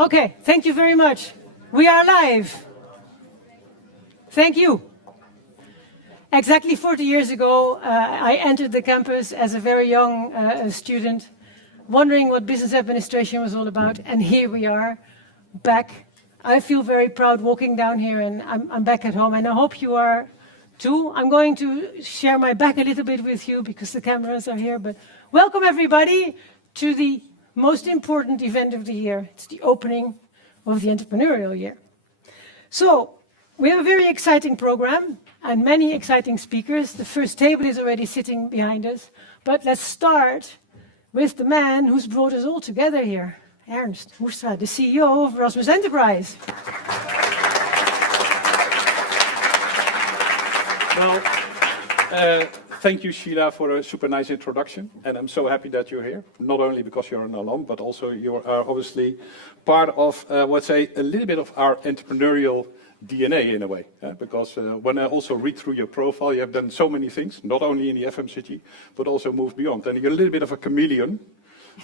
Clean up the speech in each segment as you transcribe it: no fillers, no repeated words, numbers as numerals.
Okay, thank you very much. We are live. Thank you. Exactly 40 years ago, I entered the campus as a very young student, wondering what business administration was all about, and here we are, back. I feel very proud walking down here, and I'm back at home, and I hope you are too. I'm going to share my back a little bit with you because the cameras are here, but welcome everybody to the most important event of the year. It's the opening of the Entrepreneurial Year. So, we have a very exciting program and many exciting speakers. The first table is already sitting behind us, but let's start with the man who's brought us all together here, Ernst Hoekstra, the CEO of Erasmus Enterprise. Well, thank you, Sheila, for a super nice introduction. And I'm so happy that you're here, not only because you're an alum, but also you are obviously part of, let's say, a little bit of our entrepreneurial DNA in a way. Because when I also read through your profile, you have done so many things, not only in the FMCG, but also moved beyond. And you're a little bit of a chameleon.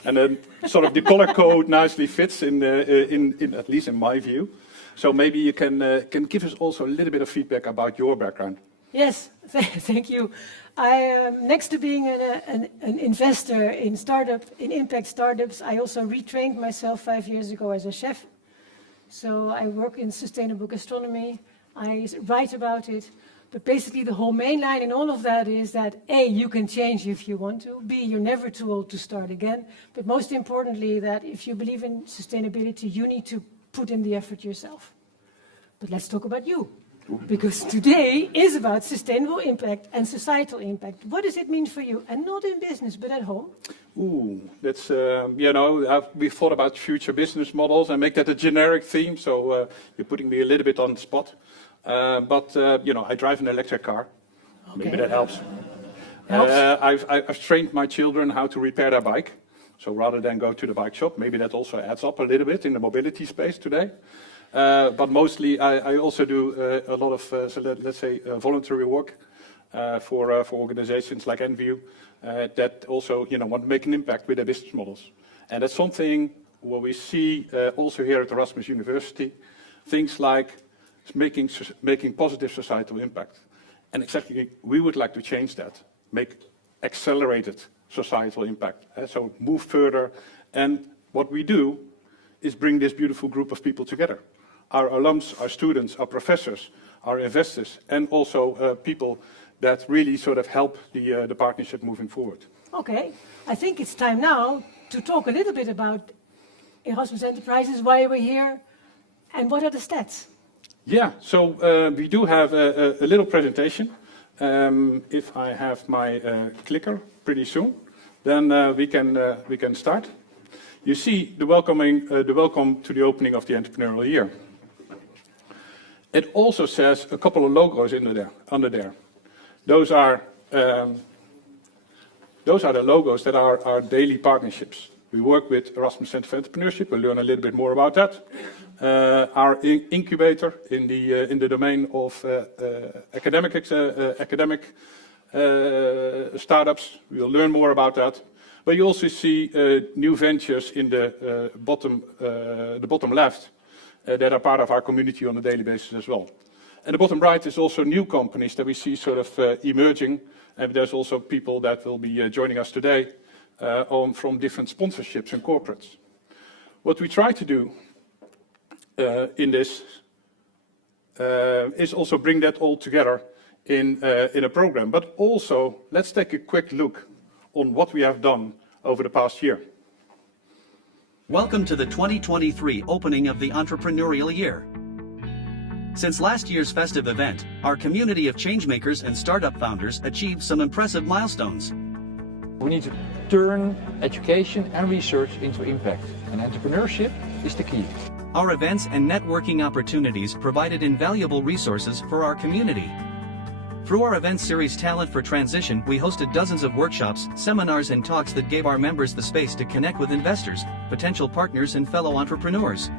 And then sort of the color code nicely fits in at least in my view. So maybe you can give us also a little bit of feedback about your background. Yes, thank you. Next to being an investor in impact startups, I also retrained myself 5 years ago as a chef. So I work in sustainable gastronomy. I write about it. But basically the whole main line in all of that is that A, you can change if you want to. B, you're never too old to start again. But most importantly, that if you believe in sustainability, you need to put in the effort yourself. But let's talk about you. Because today is about sustainable impact and societal impact. What does it mean for you? And not in business, but at home? Ooh, that's, we thought about future business models and make that a generic theme. So you're putting me a little bit on the spot. But I drive an electric car. Okay. Maybe that helps. I've trained my children how to repair their bike. So rather than go to the bike shop, maybe that also adds up a little bit in the mobility space today. But mostly I also do a lot of, let's say, voluntary work for organizations like NVU that also, want to make an impact with their business models. And that's something what we see also here at Erasmus University, things like making positive societal impact. And exactly, we would like to change that, make accelerated societal impact. So move further. And what we do is bring this beautiful group of people together. Our alums, our students, our professors, our investors, and also people that really sort of help the partnership moving forward. Okay, I think it's time now to talk a little bit about Erasmus Enterprises, why we're here, and what are the stats? Yeah, so we do have a little presentation. If I have my clicker pretty soon, then we can start. You see the welcome to the opening of the Entrepreneurial Year. It also says a couple of logos under there. Those are the logos that are our daily partnerships. We work with Erasmus Center for Entrepreneurship. We'll learn a little bit more about that. Our incubator in the domain of academic startups. We'll learn more about that. But you also see new ventures in the bottom left that are part of our community on a daily basis as well. And the bottom right is also new companies that we see sort of emerging. And there's also people that will be joining us today from different sponsorships and corporates. What we try to do in this is also bring that all together in a program. But also, let's take a quick look on what we have done over the past year. Welcome to the 2023 opening of the Entrepreneurial Year. Since last year's festive event, our community of changemakers and startup founders achieved some impressive milestones. We need to turn education and research into impact, and entrepreneurship is the key. Our events and networking opportunities provided invaluable resources for our community. Through our event series Talent for Transition, we hosted dozens of workshops, seminars and talks that gave our members the space to connect with investors, potential partners and fellow entrepreneurs.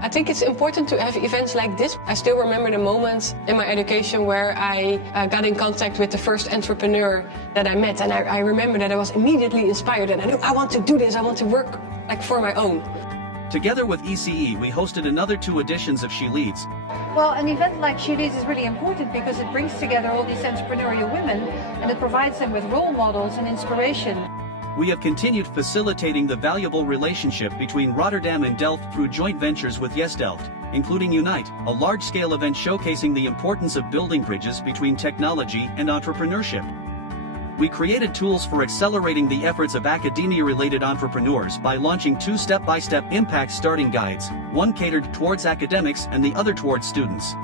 I think it's important to have events like this. I still remember the moments in my education where I got in contact with the first entrepreneur that I met, and I remember that I was immediately inspired and I knew I want to do this, I want to work like for my own. Together with ECE, we hosted another 2 editions of She Leads. Well, an event like She Leads is really important because it brings together all these entrepreneurial women and it provides them with role models and inspiration. We have continued facilitating the valuable relationship between Rotterdam and Delft through joint ventures with Yes Delft, including Unite, a large-scale event showcasing the importance of building bridges between technology and entrepreneurship. We created tools for accelerating the efforts of academia-related entrepreneurs by launching 2 step-by-step impact starting guides, one catered towards academics and the other towards students.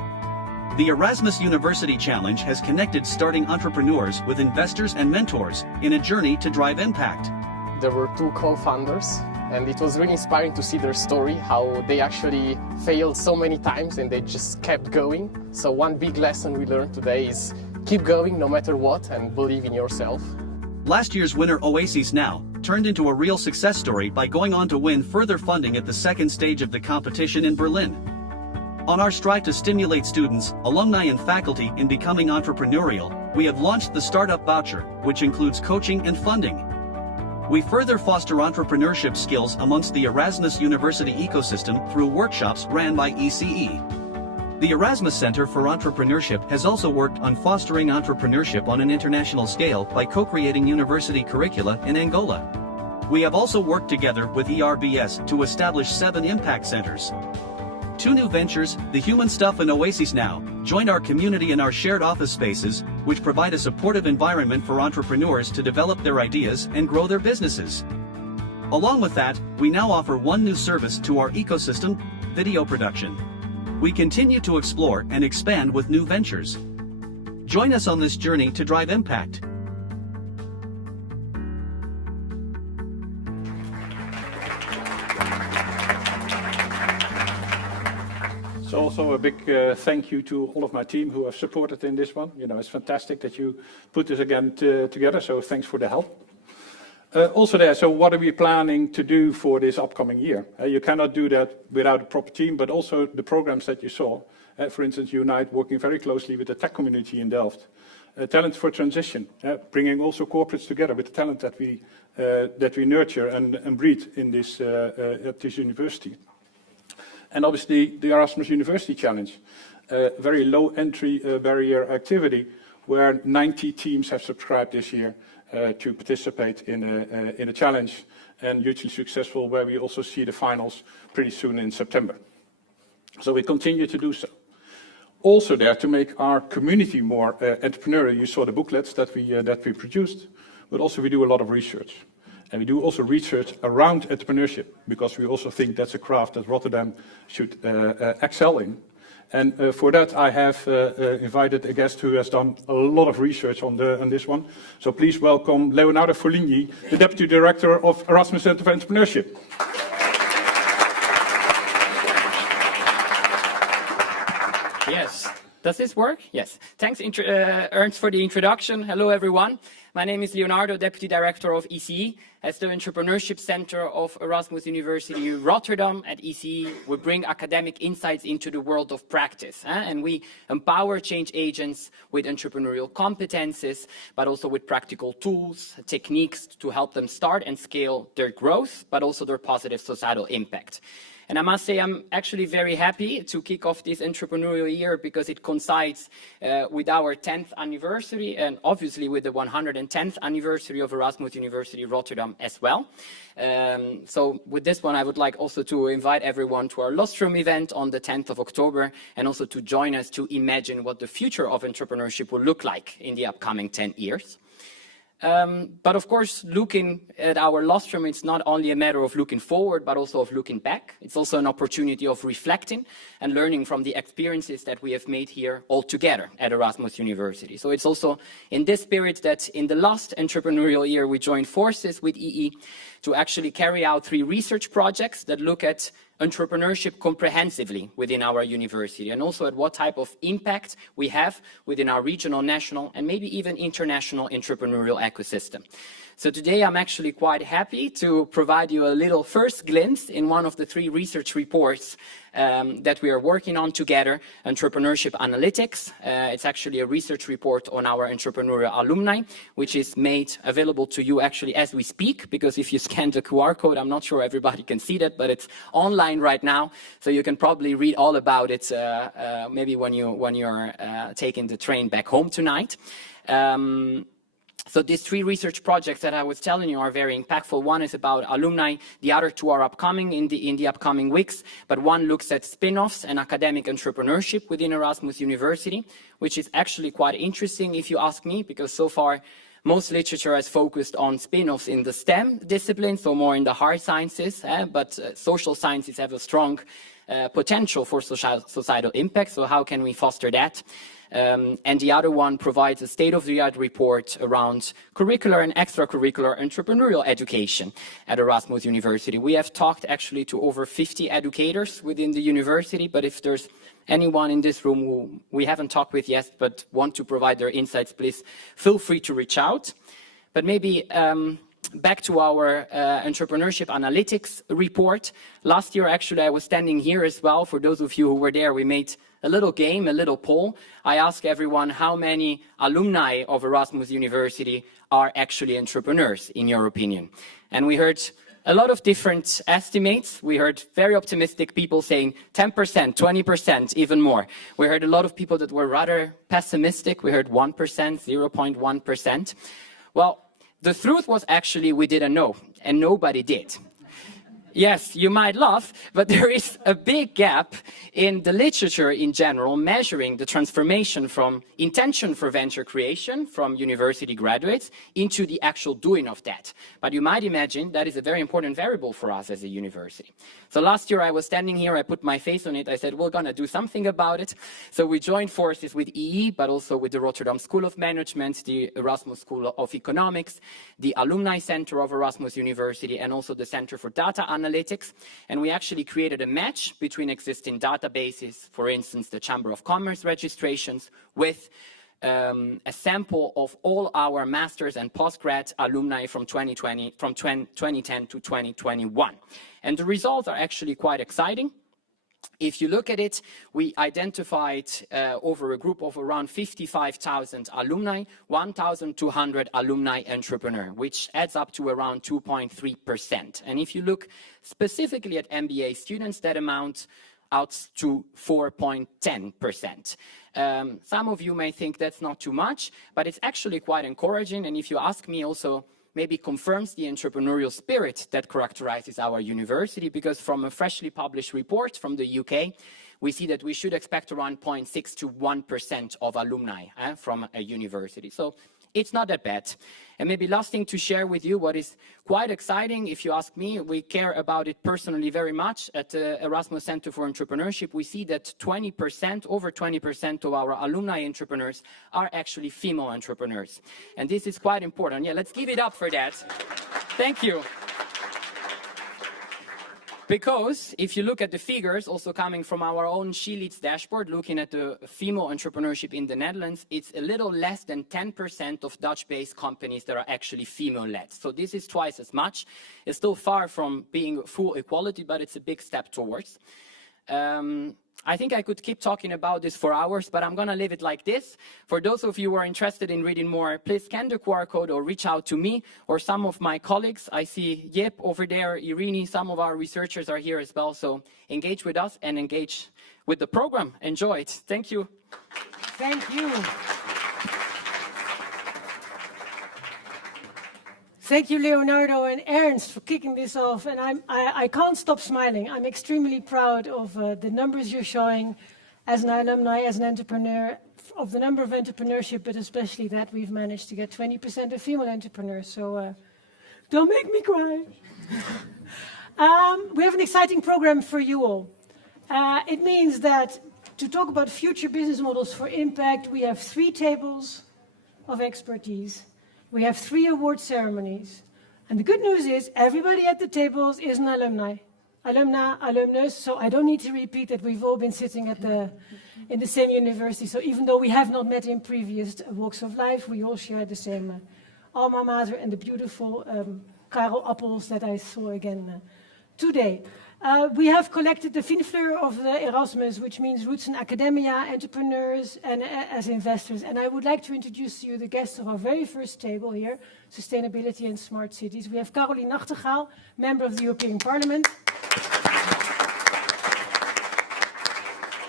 The Erasmus University Challenge has connected starting entrepreneurs with investors and mentors in a journey to drive impact. There were 2 co-founders, and it was really inspiring to see their story, how they actually failed so many times and they just kept going. So one big lesson we learned today is keep going no matter what and believe in yourself. Last year's winner Oasis Now turned into a real success story by going on to win further funding at the 2nd stage of the competition in Berlin. On our strive to stimulate students, alumni and faculty in becoming entrepreneurial, we have launched the Startup Voucher, which includes coaching and funding. We further foster entrepreneurship skills amongst the Erasmus University ecosystem through workshops ran by ECE. The Erasmus Center for Entrepreneurship has also worked on fostering entrepreneurship on an international scale by co-creating university curricula in Angola. We have also worked together with ERBS to establish 7 impact centers. 2 new ventures, The Human Stuff and Oasis Now, joined our community in our shared office spaces, which provide a supportive environment for entrepreneurs to develop their ideas and grow their businesses. Along with that, we now offer 1 new service to our ecosystem, video production. We continue to explore and expand with new ventures. Join us on this journey to drive impact. So also a big thank you to all of my team who have supported in this one. You know, it's fantastic that you put this again together, so thanks for the help. So what are we planning to do for this upcoming year? You cannot do that without a proper team, but also the programs that you saw. For instance, Unite, working very closely with the tech community in Delft. Talent for Transition, bringing also corporates together with the talent that we nurture and breed in this, at this university. And obviously the Erasmus University Challenge, very low entry barrier activity where 90 teams have subscribed this year to participate in a challenge, and hugely successful, where we also see the finals pretty soon in September. So we continue to do so. Also there to make our community more entrepreneurial. You saw the booklets that we produced, but also we do a lot of research. And we do also research around entrepreneurship, because we also think that's a craft that Rotterdam should excel in. And for that, I have invited a guest who has done a lot of research on this one. So please welcome Leonardo, the Deputy Director of Erasmus Center for Entrepreneurship. Yes. Does this work? Yes. Thanks, Ernst, for the introduction. Hello, everyone. My name is Leonardo, Deputy Director of ECE. As the Entrepreneurship Center of Erasmus University Rotterdam at ECE, we bring academic insights into the world of practice. And we empower change agents with entrepreneurial competences, but also with practical tools, techniques to help them start and scale their growth, but also their positive societal impact. And I must say, I'm actually very happy to kick off this entrepreneurial year, because it coincides with our 10th anniversary, and obviously with the 110th anniversary of Erasmus University Rotterdam as well. So with this one, I would like also to invite everyone to our Lustrum event on the 10th of October, and also to join us to imagine what the future of entrepreneurship will look like in the upcoming 10 years. But of course, looking at our Lustrum, it's not only a matter of looking forward, but also of looking back. It's also an opportunity of reflecting and learning from the experiences that we have made here all together at Erasmus University. So it's also in this spirit that in the last entrepreneurial year, we joined forces with EE to actually carry out 3 research projects that look at entrepreneurship comprehensively within our university, and also at what type of impact we have within our regional, national, and maybe even international entrepreneurial ecosystem. So today I'm actually quite happy to provide you a little first glimpse in one of the 3 research reports that we are working on together, Entrepreneurship Analytics. It's actually a research report on our entrepreneurial alumni, which is made available to you actually as we speak, because if you scan the QR code, I'm not sure everybody can see that, but it's online right now, so you can probably read all about it maybe when you're taking the train back home tonight. So these 3 research projects that I was telling you are very impactful. One is about alumni, the other 2 are upcoming in the upcoming weeks, but one looks at spin-offs and academic entrepreneurship within Erasmus University, which is actually quite interesting if you ask me, because so far most literature has focused on spin-offs in the STEM disciplines, so more in the hard sciences, but social sciences have a strong potential for societal impact, so how can we foster that? And the other one provides a state-of-the-art report around curricular and extracurricular entrepreneurial education at Erasmus University. We have talked actually to over 50 educators within the university, but if there's anyone in this room who we haven't talked with yet but want to provide their insights, please feel free to reach out. But maybe back to our entrepreneurship analytics report. Last year, actually, I was standing here as well. For those of you who were there, we made a little game, a little poll. I asked everyone how many alumni of Erasmus University are actually entrepreneurs, in your opinion. And we heard a lot of different estimates. We heard very optimistic people saying 10%, 20%, even more. We heard a lot of people that were rather pessimistic. We heard 1%, 0.1%. Well, the truth was actually we didn't know, and nobody did. Yes, you might laugh, but there is a big gap in the literature in general measuring the transformation from intention for venture creation from university graduates into the actual doing of that. But you might imagine that is a very important variable for us as a university. So last year I was standing here, I put my face on it, I said, we're going to do something about it. So we joined forces with EE, but also with the Rotterdam School of Management, the Erasmus School of Economics, the Alumni Center of Erasmus University, and also the Center for Data Analytics, and we actually created a match between existing databases, for instance, the Chamber of Commerce registrations, with a sample of all our masters and postgrad alumni from 2010 to 2021. And the results are actually quite exciting. If you look at it, we identified over a group of around 55,000 alumni, 1,200 alumni entrepreneur, which adds up to around 2.3%. And if you look specifically at MBA students, that amounts out to 4.10%. Some of you may think that's not too much, but it's actually quite encouraging. And if you ask me also, maybe confirms the entrepreneurial spirit that characterizes our university, because from a freshly published report from the UK, we see that we should expect around 0.6 to 1% of alumni from a university. So it's not that bad. And maybe last thing to share with you, what is quite exciting, if you ask me, we care about it personally very much at the Erasmus Center for Entrepreneurship. We see that 20%, over 20% of our alumni entrepreneurs are actually female entrepreneurs. And this is quite important. Yeah, let's give it up for that. Thank you. Because if you look at the figures, also coming from our own Sheila's dashboard, looking at the female entrepreneurship in the Netherlands, it's a little less than 10% of Dutch-based companies that are actually female-led. So this is twice as much. It's still far from being full equality, but it's a big step towards. I think I could keep talking about this for hours, but I'm going to leave it like this. For those of you who are interested in reading more, please scan the QR code or reach out to me or some of my colleagues. I see Yip over there, Irini, some of our researchers are here as well. So engage with us and engage with the program. Enjoy it. Thank you. Thank you. Thank you, Leonardo and Ernst, for kicking this off. And I can't stop smiling. I'm extremely proud of the numbers you're showing as an alumni, as an entrepreneur, of the number of entrepreneurship, but especially that we've managed to get 20% of female entrepreneurs. So don't make me cry. We have an exciting program for you all. It means that to talk about future business models for impact, we have 3 tables of expertise. We have 3 award ceremonies. And the good news is everybody at the tables is an alumni. Alumnus, so I don't need to repeat that we've all been sitting in the same university. So even though we have not met in previous walks of life, we all share the same alma mater and the beautiful Karel apples that I saw again today. We have collected the fine fleur of the Erasmus, which means roots in academia, entrepreneurs, and as investors. And I would like to introduce to you the guests of our very first table here, Sustainability and Smart Cities. We have Caroline Nachtegaal, member of the European Parliament.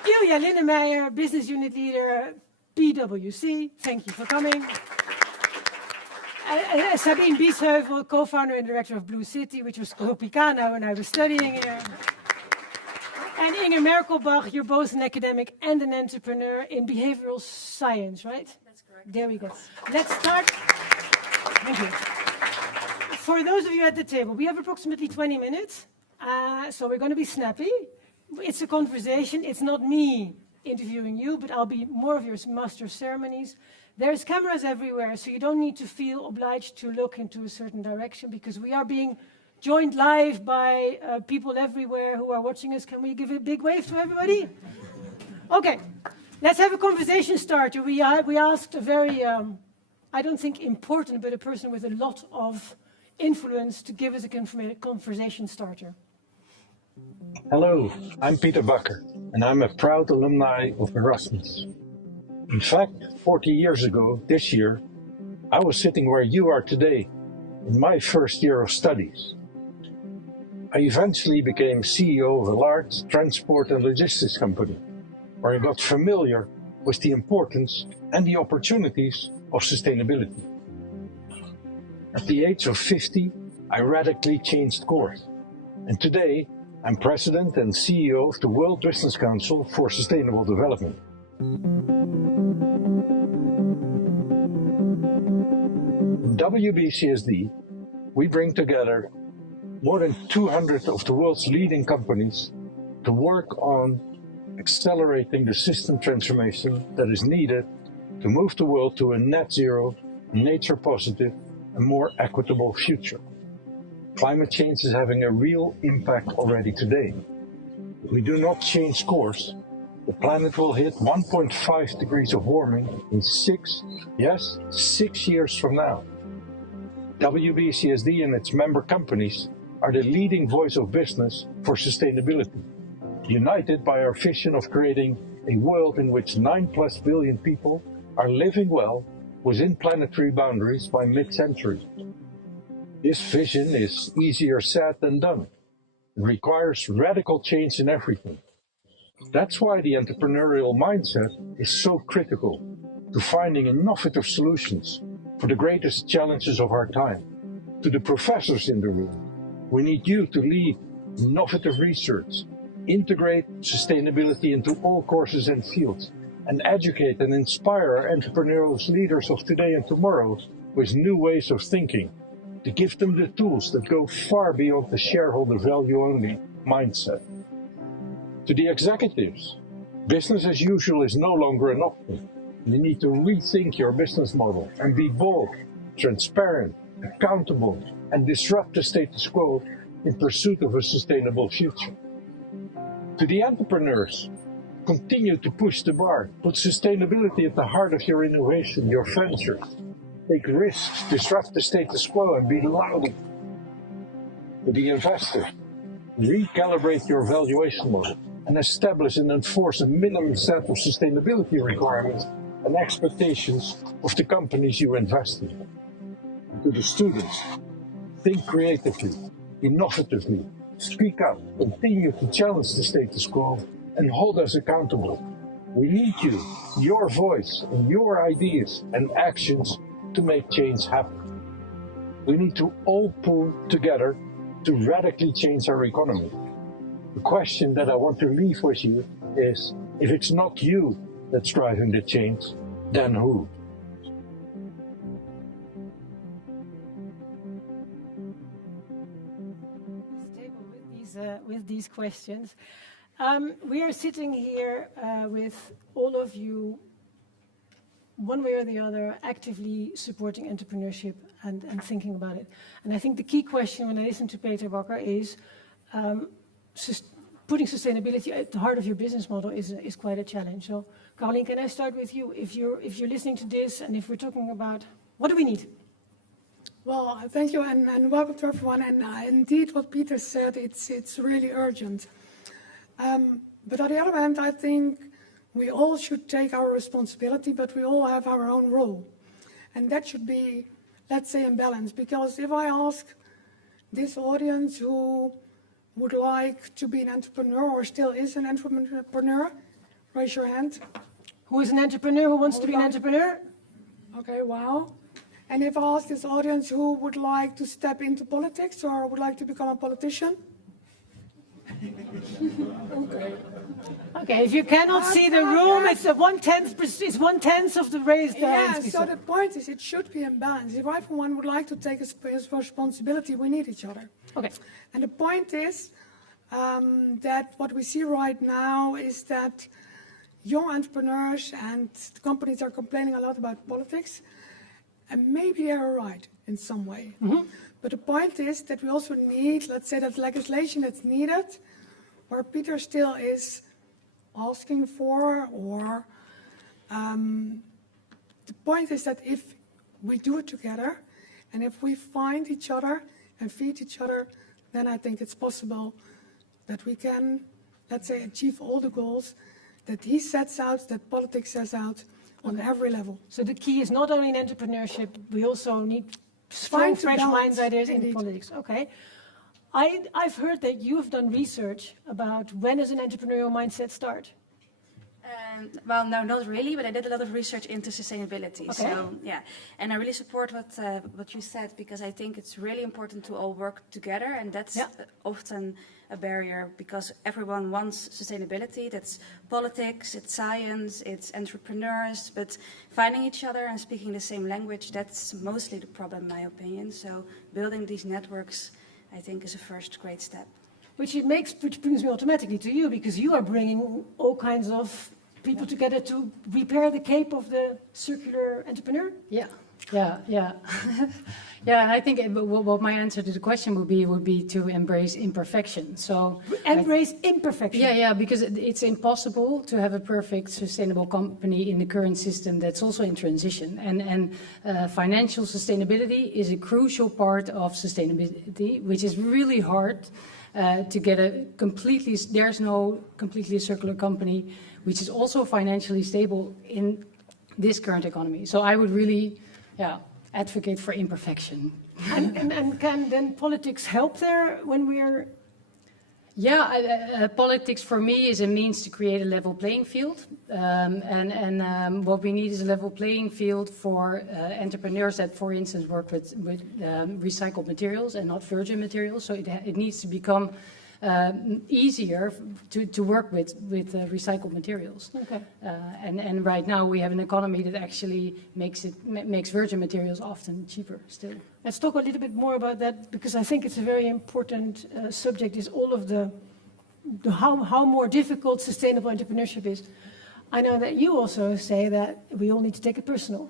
Ilja Linnemeyer, business unit leader, PwC. Thank you for coming. Sabine Biesheuvel, co-founder and director of Blue City, which was Tropicana when I was studying here. And Inge Merkelbach, you're both an academic and an entrepreneur in behavioral science, right? That's correct. There we go. Let's start. Thank you. For those of you at the table, we have approximately 20 minutes, so we're going to be snappy. It's a conversation. It's not me interviewing you, but I'll be more of your master of ceremonies. There's cameras everywhere, so you don't need to feel obliged to look into a certain direction because we are being joined live by people everywhere who are watching us. Can we give a big wave to everybody? Okay, let's have a conversation starter. We asked a very, I don't think important, but a person with a lot of influence to give us a conversation starter. Hello, I'm Peter Bakker, and I'm a proud alumni of Erasmus. In fact, 40 years ago, this year, I was sitting where you are today, in my first year of studies. I eventually became CEO of a large transport and logistics company, where I got familiar with the importance and the opportunities of sustainability. At the age of 50, I radically changed course, and today, I'm President and CEO of the World Business Council for Sustainable Development. In WBCSD, we bring together more than 200 of the world's leading companies to work on accelerating the system transformation that is needed to move the world to a net zero, nature positive, and more equitable future. Climate change is having a real impact already today. If we do not change course, the planet will hit 1.5 degrees of warming in 6 years from now. WBCSD and its member companies are the leading voice of business for sustainability, united by our vision of creating a world in which 9+ billion people are living well within planetary boundaries by mid-century. This vision is easier said than done. It requires radical change in everything. That's why the entrepreneurial mindset is so critical to finding innovative solutions for the greatest challenges of our time. To the professors in the room, we need you to lead innovative research, integrate sustainability into all courses and fields, and educate and inspire our entrepreneurial leaders of today and tomorrow with new ways of thinking, to give them the tools that go far beyond the shareholder value only mindset. To the executives, business as usual is no longer an option. You need to rethink your business model and be bold, transparent, accountable, and disrupt the status quo in pursuit of a sustainable future. To the entrepreneurs, continue to push the bar, put sustainability at the heart of your innovation, your ventures. Take risks, disrupt the status quo, and be loud. To the investor, recalibrate your valuation model and establish and enforce a minimum set of sustainability requirements and expectations of the companies you invest in. To the students, think creatively, innovatively, speak up, continue to challenge the status quo, and hold us accountable. We need you, your voice, and your ideas and actions to make change happen. We need to all pull together to radically change our economy. The question that I want to leave with you is, if it's not you that's driving the change, then who? With these questions. We are sitting here with all of you, one way or the other, actively supporting entrepreneurship and thinking about it. And I think the key question when I listen to Peter Bakker is putting sustainability at the heart of your business model is quite a challenge. So, Caroline, can I start with you? If you're listening to this and if we're talking about what do we need? Well, thank you, and welcome to everyone. And indeed, what Peter said, it's really urgent. But on the other hand, I think we all should take our responsibility, but we all have our own role. And that should be, let's say, in balance. Because if I ask this audience who would like to be an entrepreneur or still is an entrepreneur, raise your hand. Who is an entrepreneur? Who wants to be an entrepreneur? Okay, wow. And if I ask this audience who would like to step into politics or would like to become a politician? Okay. Okay, if you cannot see the room, it's 1/10 of the raised hands. Yeah, so the point is it should be in balance. If everyone would like to take his responsibility, we need each other. Okay. And the point is that what we see right now is that young entrepreneurs and companies are complaining a lot about politics. And maybe they're right in some way. Mm-hmm. But the point is that we also need, let's say, that legislation that's needed, where Peter still is asking for, or the point is that if we do it together, and if we find each other and feed each other, then I think it's possible that we can, let's say, achieve all the goals that he sets out, that politics sets out, on every level. So the key is not only in entrepreneurship, we also need strong, fresh minds, ideas in politics. Okay. I've heard that you've done research about when does an entrepreneurial mindset start? Well, no, not really, but I did a lot of research into sustainability. Okay. So, yeah, and I really support what you said, because I think it's really important to all work together, and that's often a barrier, because everyone wants sustainability. That's politics, it's science, it's entrepreneurs, but finding each other and speaking the same language, that's mostly the problem, in my opinion. So building these networks, I think, is a first great step. Which brings me automatically to you, because you are bringing all kinds of people together to repair the cape of the circular entrepreneur? Yeah. Yeah, and I think what my answer to the question would be to embrace imperfection. So embrace imperfection. Yeah, because it's impossible to have a perfect sustainable company in the current system that's also in transition. And financial sustainability is a crucial part of sustainability, which is really hard to get there's no completely circular company which is also financially stable in this current economy. So I would really advocate for imperfection. And can then politics help there when we're... Yeah, politics for me is a means to create a level playing field. What we need is a level playing field for entrepreneurs that, for instance, work with recycled materials and not virgin materials. So it needs to become easier to work with recycled materials. Okay. And right now we have an economy that actually makes virgin materials often cheaper still. Let's talk a little bit more about that, because I think it's a very important subject, is all of the how more difficult sustainable entrepreneurship is. I know that you also say that we all need to take it personal.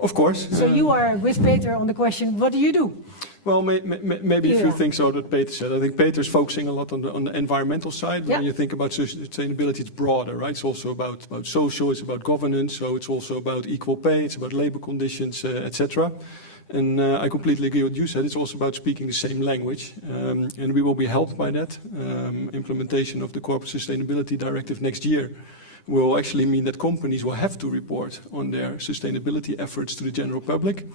Of course. So you are with Peter on the question, what do you do? Well, maybe a few things that Peter said. I think Peter's focusing a lot on the environmental side. When you think about sustainability, it's broader, right? It's also about social, it's about governance, so it's also about equal pay, it's about labor conditions, etc. And I completely agree with what you said. It's also about speaking the same language, and we will be helped by that. Implementation of the Corporate Sustainability Directive next year will actually mean that companies will have to report on their sustainability efforts to the general public.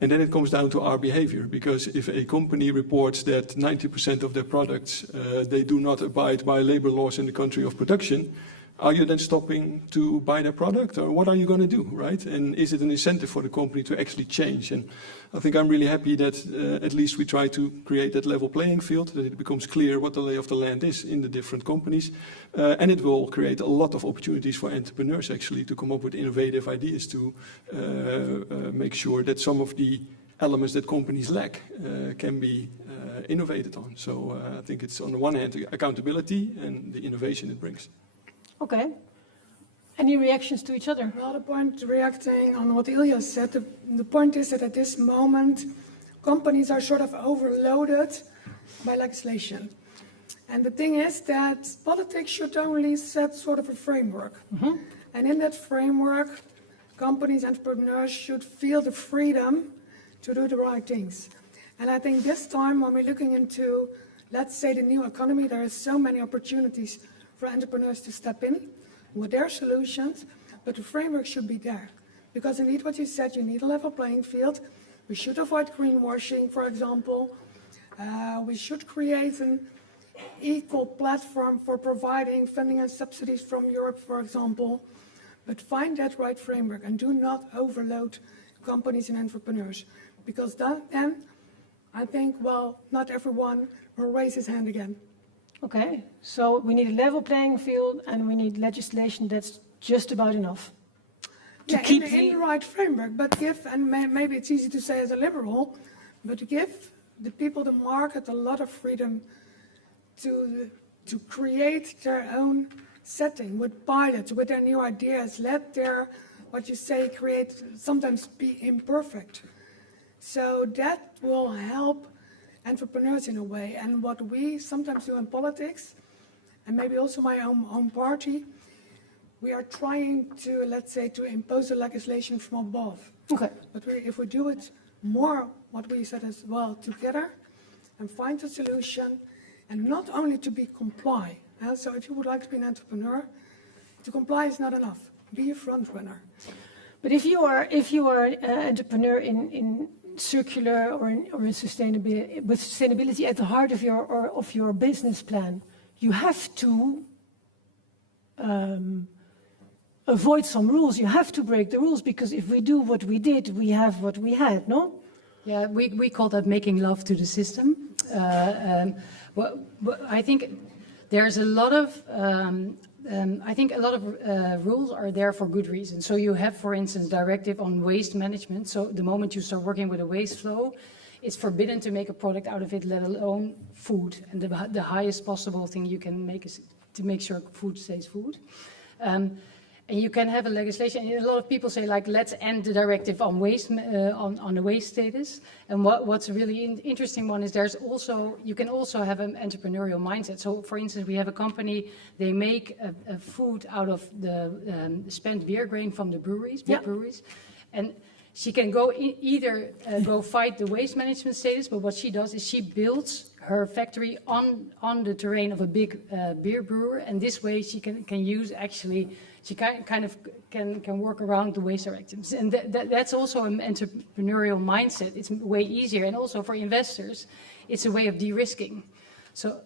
And then it comes down to our behavior, because if a company reports that 90% of their products, they do not abide by labor laws in the country of production, are you then stopping to buy their product, or what are you going to do, right? And is it an incentive for the company to actually change? And I think I'm really happy that at least we try to create that level playing field, that it becomes clear what the lay of the land is in the different companies. And it will create a lot of opportunities for entrepreneurs actually to come up with innovative ideas to make sure that some of the elements that companies lack can be innovated on. So I think it's on the one hand the accountability and the innovation it brings. Okay. Any reactions to each other? Well, the point, reacting on what Ilya said, the point is that at this moment, companies are sort of overloaded by legislation. And the thing is that politics should only set sort of a framework. Mm-hmm. And in that framework, companies, entrepreneurs should feel the freedom to do the right things. And I think this time when we're looking into, let's say, the new economy, there are so many opportunities for entrepreneurs to step in with their solutions, but the framework should be there. Because indeed what you said, you need a level playing field. We should avoid greenwashing, for example. We should create an equal platform for providing funding and subsidies from Europe, for example. But find that right framework and do not overload companies and entrepreneurs. Because then I think, well, not everyone will raise his hand again. Okay, so we need a level playing field and we need legislation that's just about enough. To keep in the right framework, but give, and maybe it's easy to say as a liberal, but give the people, the market, a lot of freedom to create their own setting with pilots, with their new ideas. Let their, what you say, create, sometimes be imperfect. So that will help entrepreneurs in a way. And what we sometimes do in politics, and maybe also my own party, we are trying to, let's say, to impose a legislation from above. Okay. But if we do it more, what we said as well, together, and find a solution, and not only to be comply. So if you would like to be an entrepreneur, to comply is not enough. Be a front runner. But if you are an entrepreneur in circular or in sustainability, with sustainability at the heart of your business plan, you have to avoid some rules. You have to break the rules, because if we do what we did, we have what we had, no? Yeah, we call that making love to the system. I think there's a lot of rules are there for good reasons. So you have, for instance, directive on waste management. So the moment you start working with a waste flow, it's forbidden to make a product out of it, let alone food. And the highest possible thing you can make is to make sure food stays food. And you can have a legislation, and a lot of people say, like, let's end the directive on waste, on the waste status. And what's a really interesting one is you can also have an entrepreneurial mindset. So, for instance, we have a company, they make a food out of the spent beer grain from the breweries, breweries. And she can go either go fight the waste management status, but what she does is she builds her factory on the terrain of a big beer brewer, and this way she can use actually. She can work around the waste directives, and that's also an entrepreneurial mindset. It's way easier, and also for investors, it's a way of de-risking. So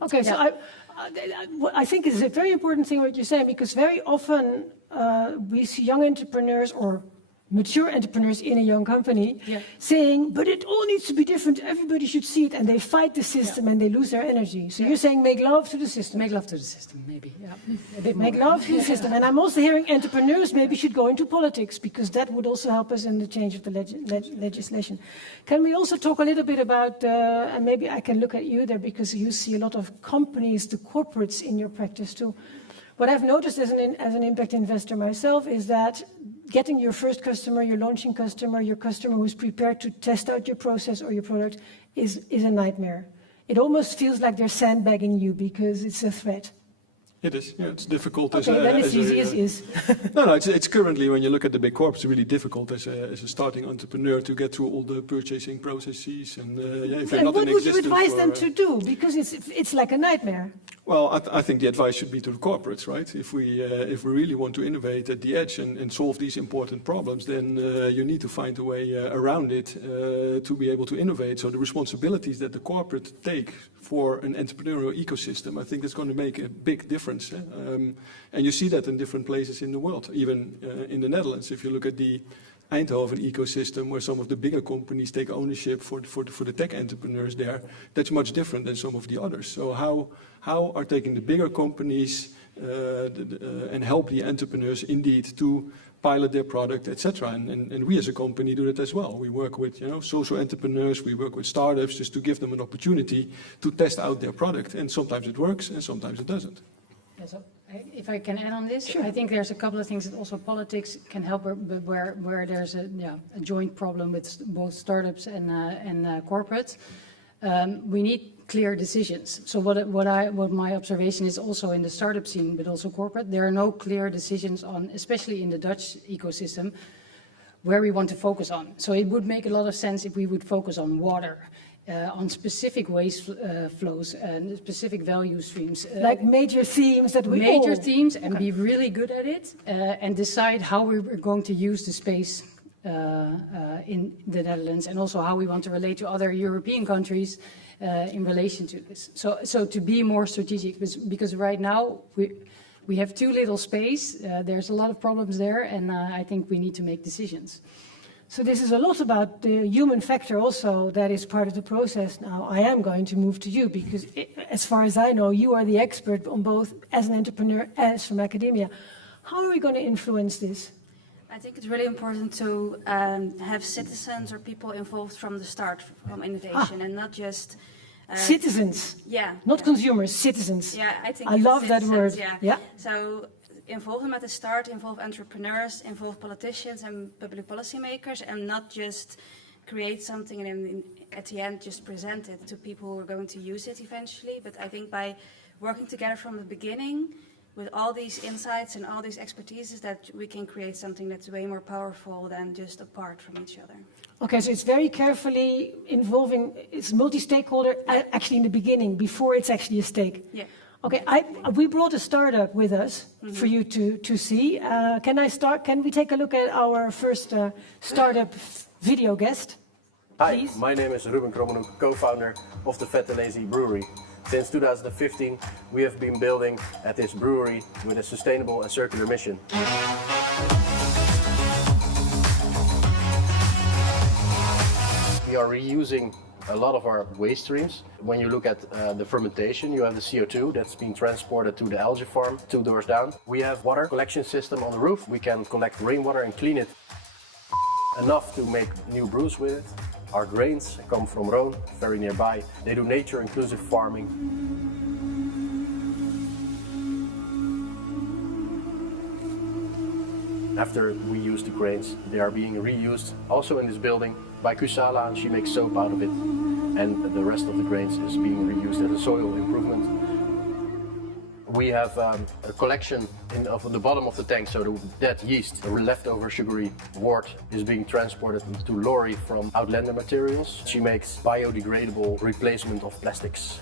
I think it's a very important thing what you're saying, because very often we see young entrepreneurs or mature entrepreneurs in a young company saying, but it all needs to be different, everybody should see it, and they fight the system and they lose their energy. So you're saying make love to the system. Make love to the system, maybe, a bit make more. love to the system. And I'm also hearing entrepreneurs maybe should go into politics, because that would also help us in the change of the legislation. Can we also talk a little bit about, and maybe I can look at you there, because you see a lot of companies, the corporates in your practice too. What I've noticed as an impact investor myself is that getting your first customer, your launching customer, your customer who's prepared to test out your process or your product is a nightmare. It almost feels like they're sandbagging you because it's a threat. It is. Yeah, it's difficult. Okay, then it's easy as is. No, it's currently, when you look at the big corps, it's really difficult as a starting entrepreneur to get through all the purchasing processes. And if you're and not what in would you advise for, them to do? Because it's like a nightmare. Well, I think the advice should be to the corporates, right? If we really want to innovate at the edge and solve these important problems, then you need to find a way around it to be able to innovate. So the responsibilities that the corporate take for an entrepreneurial ecosystem, I think that's going to make a big difference. And you see that in different places in the world, even in the Netherlands. If you look at the Eindhoven ecosystem, where some of the bigger companies take ownership for the tech entrepreneurs there, that's much different than some of the others. So how are taking the bigger companies and help the entrepreneurs indeed to pilot their product, etc. And we as a company do that as well. We work with social entrepreneurs, we work with startups just to give them an opportunity to test out their product. And sometimes it works and sometimes it doesn't. Yeah, so if I can add on this, sure. I think there's a couple of things that also politics can help, where there's a joint problem with both startups and corporates. We need clear decisions. So what my observation is also in the startup scene, but also corporate, there are no clear decisions on, especially in the Dutch ecosystem, where we want to focus on. So it would make a lot of sense if we would focus on water, on specific waste flows and specific value streams. Like major themes that we Major themes, and be really good at it, and decide how we're going to use the space in the Netherlands, and also how we want to relate to other European countries in relation to this. So to be more strategic, because right now we have too little space, there's a lot of problems there, and I think we need to make decisions. So this is a lot about the human factor also that is part of the process now. I am going to move to you because as far as I know, you are the expert on both as an entrepreneur as from academia. How are we going to influence this? I think it's really important to have citizens or people involved from the start, from innovation, and not just... citizens. Yeah. Not consumers, citizens. Yeah, I think I love that word. Yeah. So involve them at the start, involve entrepreneurs, involve politicians and public policymakers, and not just create something and then at the end just present it to people who are going to use it eventually. But I think by working together from the beginning with all these insights and all these expertises, that we can create something that's way more powerful than just apart from each other. Okay, so it's very carefully involving, it's multi-stakeholder actually in the beginning, before it's actually a stake. Yeah. Okay, we brought a startup with us for you to see. Can we take a look at our first startup video guest? Hi, Please. my name is Ruben Krommenhoek, co-founder of the Fat and Lazy Brewery. Since 2015, we have been building at this brewery with a sustainable and circular mission. We are reusing a lot of our waste streams. When you look at the fermentation, you have the CO2 that's being transported to the algae farm 2 doors down. We have water collection system on the roof. We can collect rainwater and clean it enough to make new brews with it. Our grains come from Rhône, very nearby. They do nature-inclusive farming. After we use the grains, they are being reused also in this building by Kusala, and she makes soap out of it. And the rest of the grains is being reused as a soil improvement. We have a collection of the bottom of the tank, so that yeast, the leftover sugary wort, is being transported to Lori from Outlander Materials. She makes biodegradable replacement of plastics.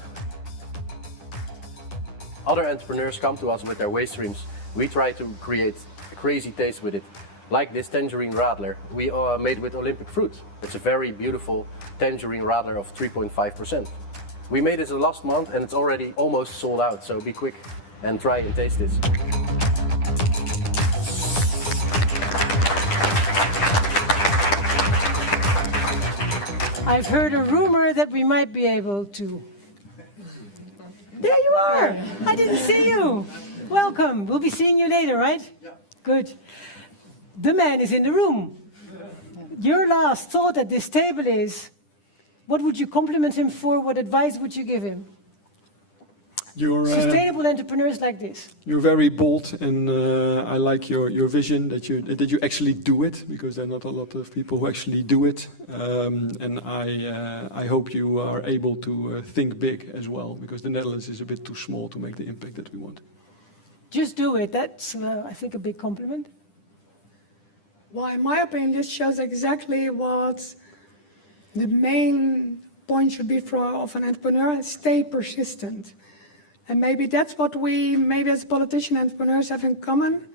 Other entrepreneurs come to us with their waste streams. We try to create a crazy taste with it. Like this tangerine radler we made with Olympic fruit. It's a very beautiful tangerine radler of 3.5%. We made this last month and it's already almost sold out, so be quick and try and taste this. I've heard a rumor that we might be able to... There you are! I didn't see you! Welcome! We'll be seeing you later, right? Yeah. Good. The man is in the room. Your last thought at this table is, what would you compliment him for? What advice would you give him? Sustainable entrepreneurs like this. You're very bold, and I like your vision that you actually do it, because there are not a lot of people who actually do it. And I hope you are able to think big as well, because the Netherlands is a bit too small to make the impact that we want. Just do it. That's, I think, a big compliment. Well, in my opinion, this shows exactly what the main point should be of an entrepreneur: stay persistent. And maybe that's what we, maybe as politician entrepreneurs, have in common.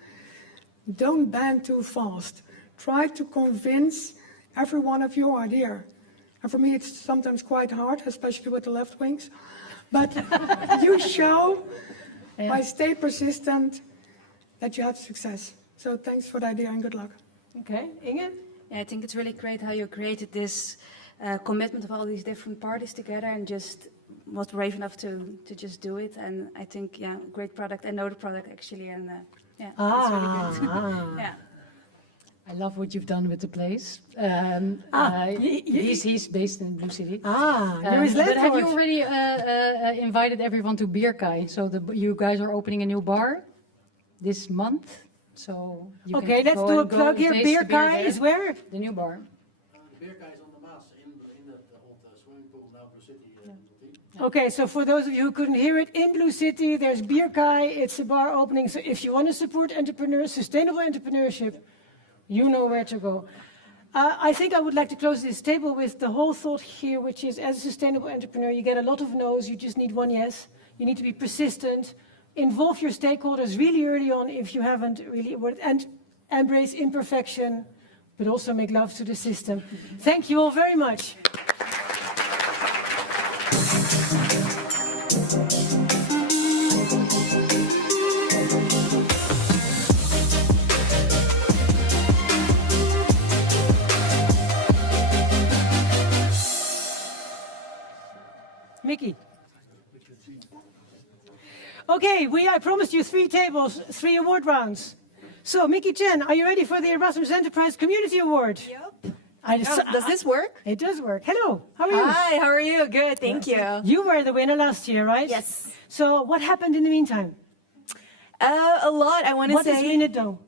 Don't bend too fast. Try to convince everyone of your idea. And for me, it's sometimes quite hard, especially with the left wings. But you show, by stay persistent, that you have success. So thanks for the idea and good luck. Okay, Inge? Yeah, I think it's really great how you created this commitment of all these different parties together and just was brave enough to just do it. And I think, yeah, great product. I know the product actually, and yeah, it's really good. Yeah. I love what you've done with the place. He's based in Blue City. There is but have you already invited everyone to Bierkai? So you guys are opening a new bar this month. So you okay, let's do a plug here. Bierkai is where? The new bar. Bierkai is on the Maas in the old swimming pool now, Blue City. Okay, so for those of you who couldn't hear it, in Blue City, there's Bierkai. It's a bar opening. So if you want to support entrepreneurs, sustainable entrepreneurship, you know where to go. I think I would like to close this table with the whole thought here, which is, as a sustainable entrepreneur, you get a lot of no's, you just need one yes. You need to be persistent, involve your stakeholders really early on if you haven't really worked, and embrace imperfection, but also make love to the system. Thank you all very much. Mickey. Okay, I promised you 3 tables, 3 award rounds. So, Mickey Chen, are you ready for the Erasmus Enterprise Community Award? Yep. Does this work? It does work. Hello, how are you? Hi, how are you? Good, thank you. You were the winner last year, right? Yes. So, what happened in the meantime? A lot, I want to say. What is Minute, though?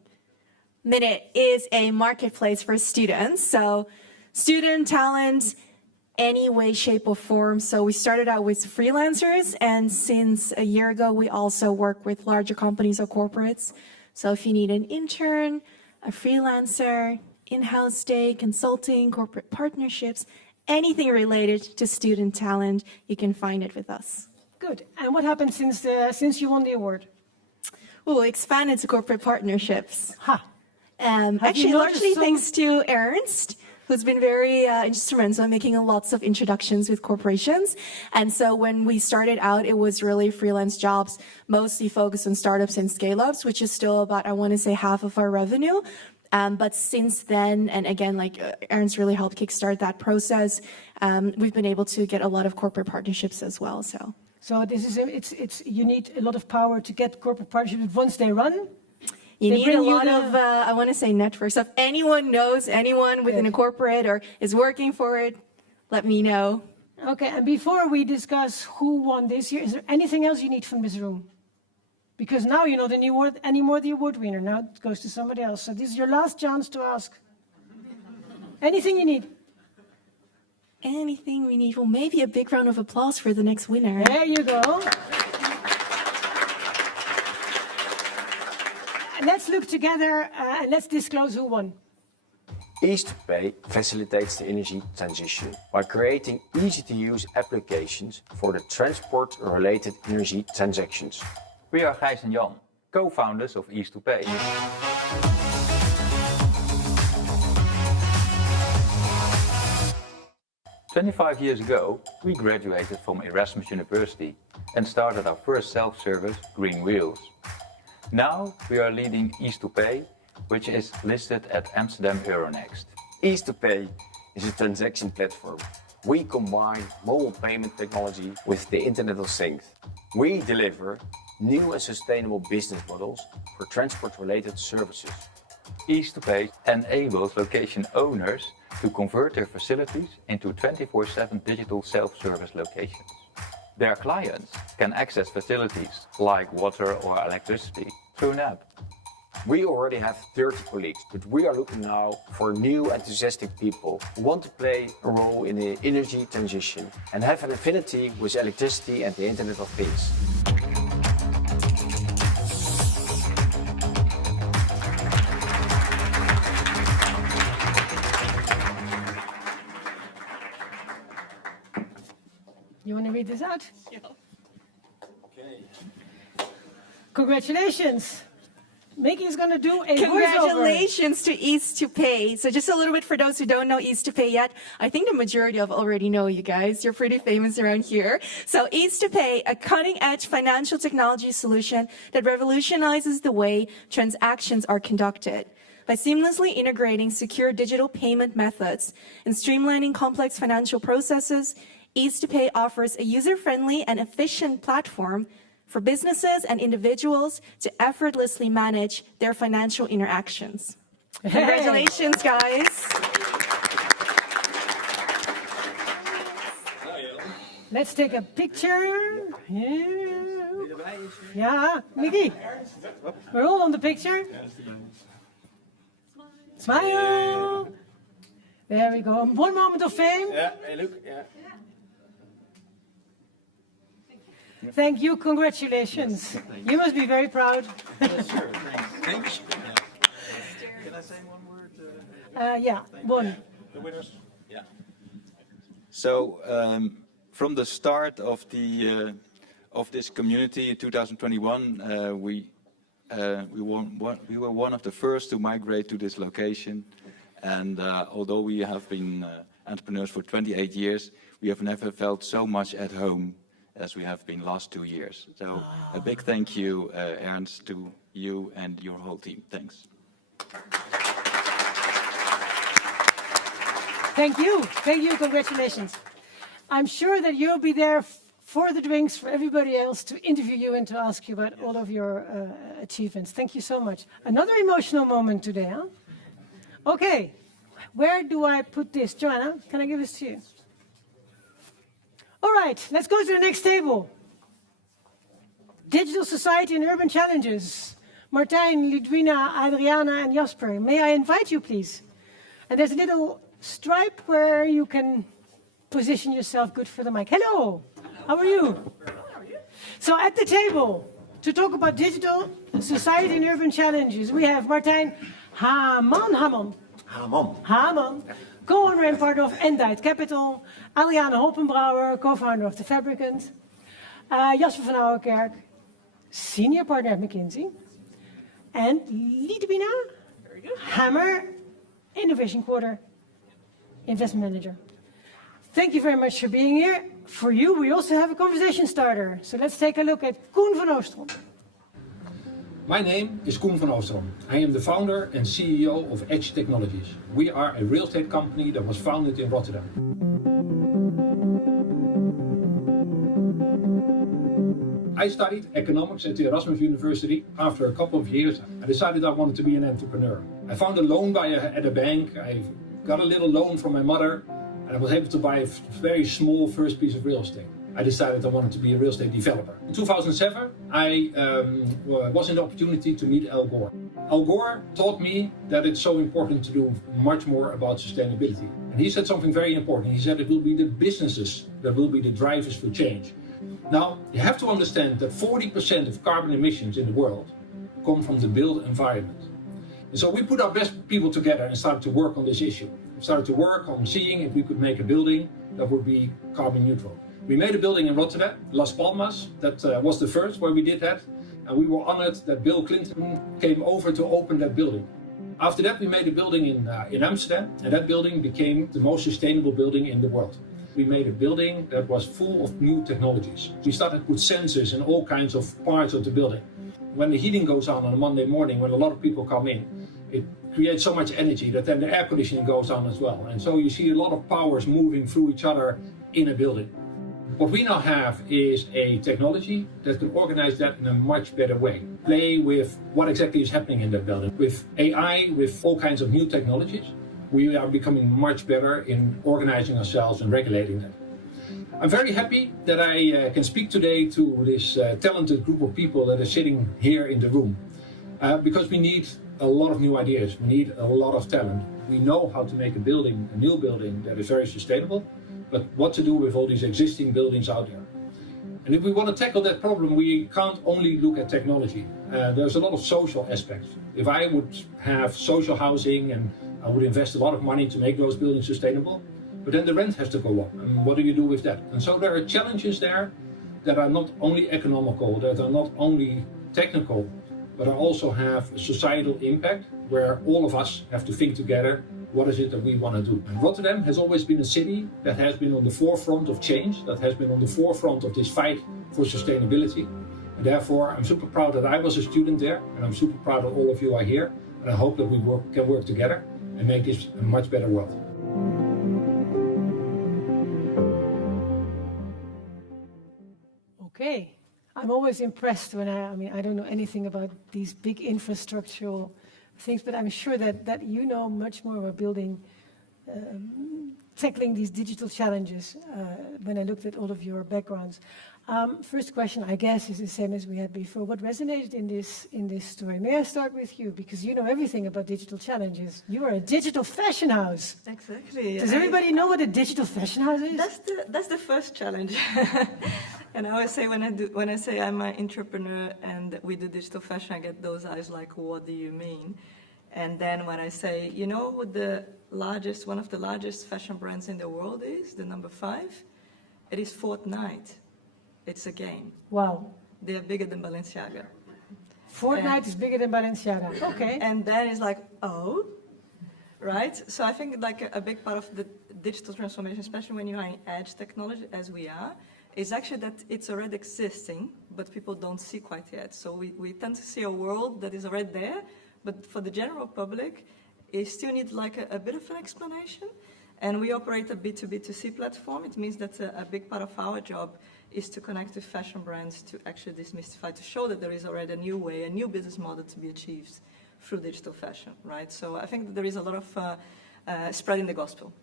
Minute is a marketplace for students. So, student talent, any way, shape, or form. So we started out with freelancers, and since a year ago, we also work with larger companies or corporates. So if you need an intern, a freelancer, in-house day, consulting, corporate partnerships, anything related to student talent, you can find it with us. Good. And what happened since you won the award? Well, we expanded to corporate partnerships. Ha. Actually, largely thanks to Ernst, who's been very instrumental in making lots of introductions with corporations. And so when we started out, it was really freelance jobs, mostly focused on startups and scale-ups, which is still about, I want to say, half of our revenue. But since then, and again, Ernst really helped kickstart that process, we've been able to get a lot of corporate partnerships as well. So this is you need a lot of power to get corporate partnerships once they run. You need a lot of, I want to say, networks. So if anyone knows anyone within a corporate or is working for it, let me know. Okay, and before we discuss who won this year, is there anything else you need from this room? Because now you're not anymore the award winner. Now it goes to somebody else. So this is your last chance to ask. Anything you need? Anything we need? Well, maybe a big round of applause for the next winner. There you go. Let's look together and let's disclose who won. Ease2Pay facilitates the energy transition by creating easy-to-use applications for the transport-related energy transactions. We are Gijs and Jan, co-founders of Ease2Pay. "25 years ago, we graduated from Erasmus University and started our first self-service Green Wheels. Now we are leading Ease2Pay, which is listed at Amsterdam Euronext. Ease2Pay is a transaction platform. We combine mobile payment technology with the Internet of Things. We deliver new and sustainable business models for transport-related services. Ease2Pay enables location owners to convert their facilities into 24/7 digital self-service locations. Their clients can access facilities like water or electricity through an app. We already have 30 colleagues, but we are looking now for new enthusiastic people who want to play a role in the energy transition and have an affinity with electricity and the Internet of Things. You want to read this out? Yeah. Okay. Congratulations. Mickey is going to do a Congratulations to Ease2Pay. So just a little bit for those who don't know Ease2Pay yet. I think the majority of already know you guys. You're pretty famous around here. So Ease2Pay, a cutting-edge financial technology solution that revolutionizes the way transactions are conducted. By seamlessly integrating secure digital payment methods and streamlining complex financial processes, Ease2Pay offers a user-friendly and efficient platform for businesses and individuals to effortlessly manage their financial interactions. Hey. Congratulations, guys. Let's take a picture. Yeah, Mickey. We're all on the picture. Smile. There we go. One moment of fame. Yeah, hey, look. Yeah. Thank you, congratulations. You must be very proud. Sure, thanks. Can I say one word? Yeah, one. The winners. Yeah. So from the start of the of this community in 2021, we were one of the first to migrate to this location, and although we have been entrepreneurs for 28 years, we have never felt so much at home as we have been last 2 years. So a big thank you, Ernst, to you and your whole team. Thanks. Thank you. Thank you. Congratulations. I'm sure that you'll be there for the drinks, for everybody else to interview you and to ask you about all of your achievements. Thank you so much. Another emotional moment today, huh? Okay. Where do I put this? Joanna, can I give this to you? All right. Let's go to the next table. Digital Society and Urban Challenges. Martijn, Ludwina, Adriana, and Jasper. May I invite you, please? And there's a little stripe where you can position yourself good for the mic. Hello, how are you? So at the table, to talk about digital society and urban challenges, we have Martijn Hamon, co-owner and partner of Endite Capital, Aliane Hoppenbrouwer, co-founder of The Fabricant, Jasper van Ouwenkerk, senior partner at McKinsey, and Lidwina Hammer, Innovation Quarter Investment Manager. Thank you very much for being here. For you, we also have a conversation starter. So let's take a look at Koen van Oostrom. My name is Koen van Oostrom. I am the founder and CEO of Edge Technologies. We are a real estate company that was founded in Rotterdam. I studied economics at the Erasmus University. After a couple of years, I decided I wanted to be an entrepreneur. I found a loan at a bank. I got a little loan from my mother, and I was able to buy a very small first piece of real estate. I decided I wanted to be a real estate developer. In 2007, I was in the opportunity to meet Al Gore. Al Gore taught me that it's so important to do much more about sustainability. And he said something very important. He said it will be the businesses that will be the drivers for change. Now, you have to understand that 40% of carbon emissions in the world come from the built environment. And so we put our best people together and started to work on this issue. We started to work on seeing if we could make a building that would be carbon neutral. We made a building in Rotterdam, Las Palmas, that was the first where we did that. And we were honored that Bill Clinton came over to open that building. After that, we made a building in Amsterdam, and that building became the most sustainable building in the world. We made a building that was full of new technologies. We started to put sensors in all kinds of parts of the building. When the heating goes on a Monday morning, when a lot of people come in, it creates so much energy that then the air conditioning goes on as well. And so you see a lot of powers moving through each other in a building. What we now have is a technology that can organize that in a much better way. Play with what exactly is happening in that building. With AI, with all kinds of new technologies, we are becoming much better in organizing ourselves and regulating that. I'm very happy that I can speak today to this talented group of people that are sitting here in the room. Because we need a lot of new ideas, we need a lot of talent. We know how to make a building, a new building that is very sustainable, but what to do with all these existing buildings out there. And if we want to tackle that problem, we can't only look at technology. There's a lot of social aspects. If I would have social housing and I would invest a lot of money to make those buildings sustainable, but then the rent has to go up. And what do you do with that? And so there are challenges there that are not only economical, that are not only technical, but also have a societal impact where all of us have to think together, what is it that we want to do? And Rotterdam has always been a city that has been on the forefront of change, that has been on the forefront of this fight for sustainability. And therefore, I'm super proud that I was a student there, and I'm super proud that all of you are here. And I hope that we can work together and make this a much better world. Okay, I'm always impressed when I don't know anything about these big infrastructural things, but I'm sure that you know much more about building, tackling these digital challenges when I looked at all of your backgrounds. First question, I guess, is the same as we had before. What resonated in this story? May I start with you, because you know everything about digital challenges. You are a digital fashion house. Exactly. Does everybody know what a digital fashion house is? That's the first challenge. And I always say when I say I'm an entrepreneur and we do digital fashion, I get those eyes like, what do you mean? And then when I say, you know what one of the largest fashion brands in the world is, the number 5? It is Fortnite. It's a game. Wow. They are bigger than Balenciaga. Fortnite is bigger than Balenciaga. Okay. And then it's like, oh, right? So I think like a big part of the digital transformation, especially when you are in edge technology, as we are, is actually that it's already existing, but people don't see quite yet. So we tend to see a world that is already there, but for the general public, it still needs like a bit of an explanation. And we operate a B2B2C platform. It means that a big part of our job is to connect with fashion brands to actually demystify, to show that there is already a new way, a new business model to be achieved through digital fashion, right? So I think that there is a lot of spreading the gospel.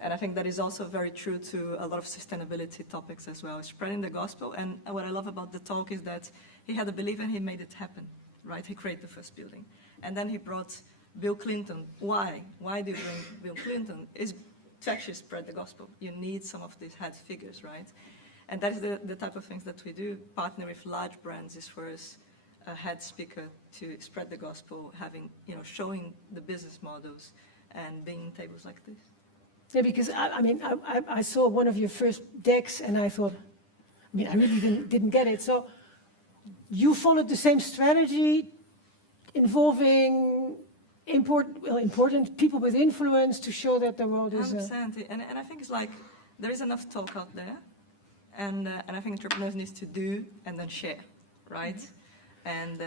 And I think that is also very true to a lot of sustainability topics as well, spreading the gospel. And what I love about the talk is that he had a belief and he made it happen, right? He created the first building. And then he brought Bill Clinton. Why? Why do you bring Bill Clinton? Is to actually spread the gospel. You need some of these head figures, right? And that is the type of things that we do. Partner with large brands is for us a head speaker to spread the gospel, having, showing the business models and being in tables like this. Yeah, because I saw one of your first decks and I thought, I really didn't get it. So you followed the same strategy involving important people with influence to show that the world is... 100%. And I think it's like, there is enough talk out there. And I think entrepreneurs need to do and then share, right? And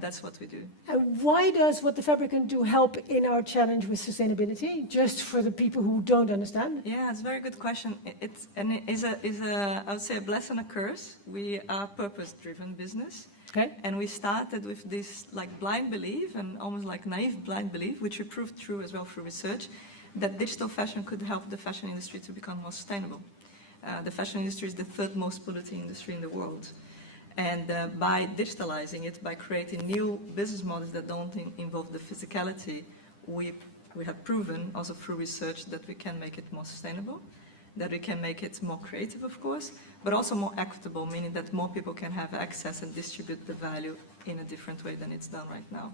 that's what we do. And why does What the Fabric Can Do help in our challenge with sustainability? Just for the people who don't understand. Yeah, it's a very good question. It is I would say, a blessing and a curse. We are a purpose-driven business. Okay. And we started with this like blind belief and almost like naive blind belief, which we proved true as well through research, that digital fashion could help the fashion industry to become more sustainable. The fashion industry is the 3rd most polluting industry in the world. And by digitalizing it, by creating new business models that don't involve the physicality, we have proven, also through research, that we can make it more sustainable, that we can make it more creative, of course, but also more equitable, meaning that more people can have access and distribute the value in a different way than it's done right now.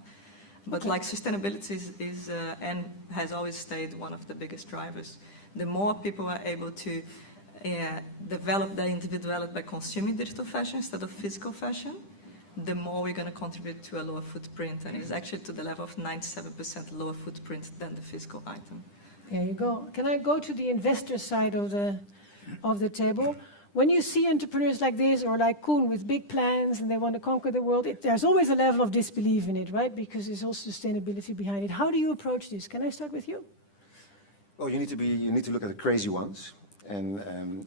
But like sustainability is and has always stayed one of the biggest drivers. The more people are able to develop their individuality by consuming digital fashion instead of physical fashion, the more we're going to contribute to a lower footprint, and it's actually to the level of 97% lower footprint than the physical item. There you go. Can I go to the investor side of the table? When you see entrepreneurs like this or like Koen with big plans and they want to conquer the world, there's always a level of disbelief in it, right? Because there's also sustainability behind it. How do you approach this? Can I start with you? Well, you need to look at the crazy ones. And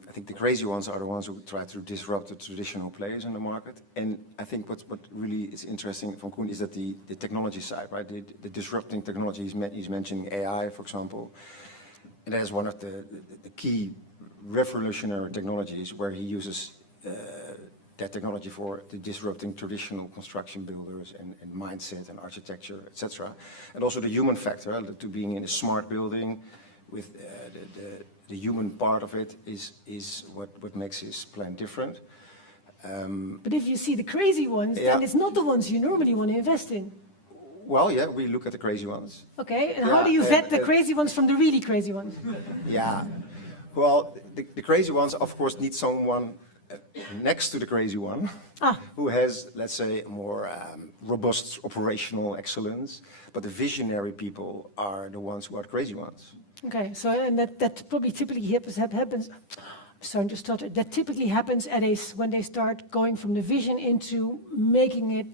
I think the crazy ones are the ones who try to disrupt the traditional players in the market. And I think what really is interesting from Koen is that the technology side, right? The disrupting technology, he's mentioning AI, for example. And that is one of the key revolutionary technologies where he uses that technology for the disrupting traditional construction builders and mindset and architecture, etc. And also the human factor, to being in a smart building with the human part of it is what makes his plan different. But if you see the crazy ones, then it's not the ones you normally want to invest in. Well, yeah, we look at the crazy ones. Okay, and how do you vet the crazy ones from the really crazy ones? Yeah, well, the crazy ones, of course, need someone next to the crazy one who has, let's say, more robust operational excellence. But the visionary people are the ones who are the crazy ones. Okay, so and that probably typically happens. Sorry, just stutter. That typically happens at when they start going from the vision into making it,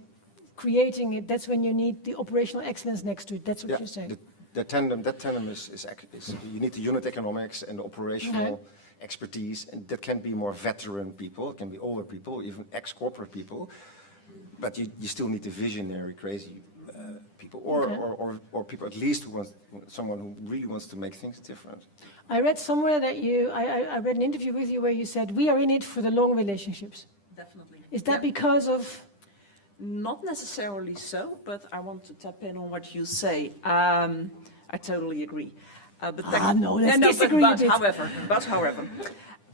creating it. That's when you need the operational excellence next to it. That's what you're saying. That tandem is you need the unit economics and the operational expertise, and that can be more veteran people, it can be older people, even ex-corporate people, but you still need the visionary, crazy people, or people at least who want someone who really wants to make things different. I read somewhere that I read an interview with you where you said, we are in it for the long relationships. Definitely. Is that because of? Not necessarily so, but I want to tap in on what you say. I totally agree. Let's disagree a bit. However,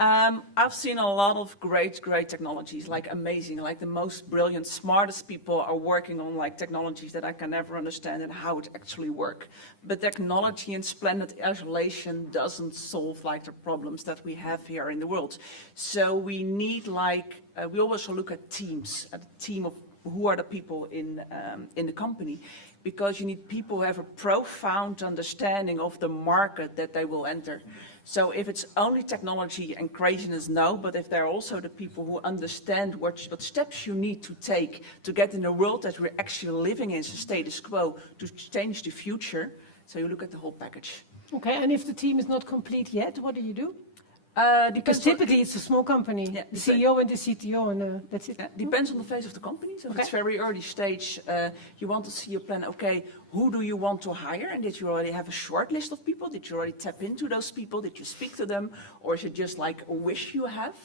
I've seen a lot of great technologies, like amazing, like the most brilliant, smartest people are working on like technologies that I can never understand and how it actually work. But technology in splendid isolation doesn't solve like the problems that we have here in the world. So we need like, we always look at teams, at a team of who are the people in the company, because you need people who have a profound understanding of the market that they will enter. So if it's only technology and craziness, no, but if they're also the people who understand what steps you need to take to get in a world that we're actually living in, status quo, to change the future, so you look at the whole package. Okay, and if the team is not complete yet, what do you do? Because typically it's a small company, the CEO and the CTO, and that's it. Depends on the phase of the company. So if it's very early stage, you want to see a plan, okay, who do you want to hire? And did you already have a short list of people? Did you already tap into those people? Did you speak to them? Or is it just like a wish you have?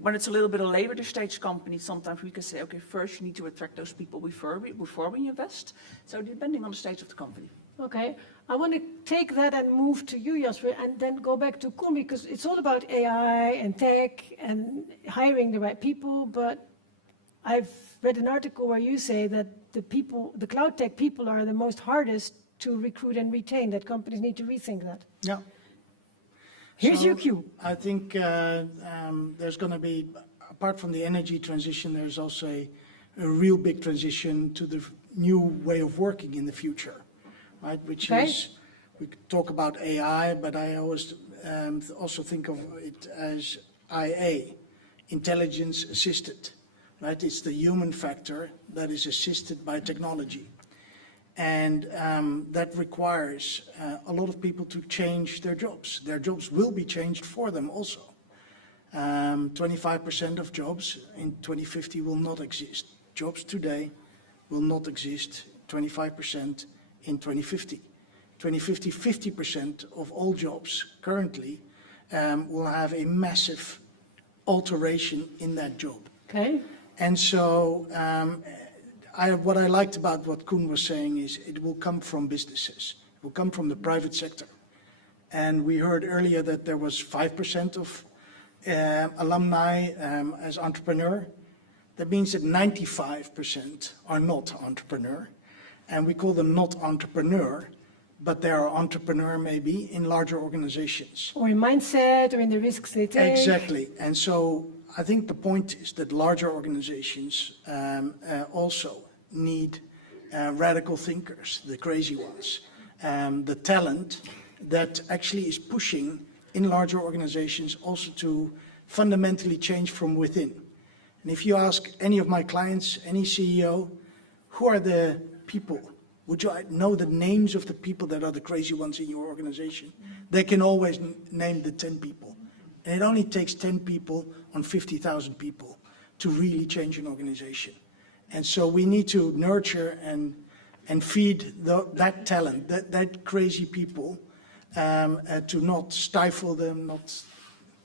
When it's a little bit of later stage company, sometimes we can say, okay, first you need to attract those people before we invest. So depending on the stage of the company. Okay, I want to take that and move to you, Jasper, and then go back to Koen, because it's all about AI and tech and hiring the right people. But I've read an article where you say that the cloud tech people are the most hardest to recruit and retain, that companies need to rethink that. Yeah. Here's your cue. I think there's going to be, apart from the energy transition, there's also a real big transition to the new way of working in the future. Right, which is, we talk about AI, but I always also think of it as IA, intelligence assisted. Right, it's the human factor that is assisted by technology, and that requires a lot of people to change their jobs. Their jobs will be changed for them also. 25% of jobs in 2050 will not exist. Jobs today will not exist. 25%. In 2050. 2050, 50% of all jobs currently will have a massive alteration in that job. Okay. And so what I liked about what Koen was saying is it will come from businesses. It will come from the private sector. And we heard earlier that there was 5% of alumni as entrepreneur. That means that 95% are not entrepreneur. And we call them not entrepreneur, but they are entrepreneur maybe in larger organizations. Or in mindset, or in the risks they take. Exactly. And so I think the point is that larger organizations also need radical thinkers, the crazy ones, the talent that actually is pushing in larger organizations also to fundamentally change from within. And if you ask any of my clients, any CEO, who are the people, would you know the names of the people that are the crazy ones in your organization? They can always name the 10 people. And it only takes 10 people on 50,000 people to really change an organization. And so we need to nurture and feed that talent, that crazy people, to not stifle them, not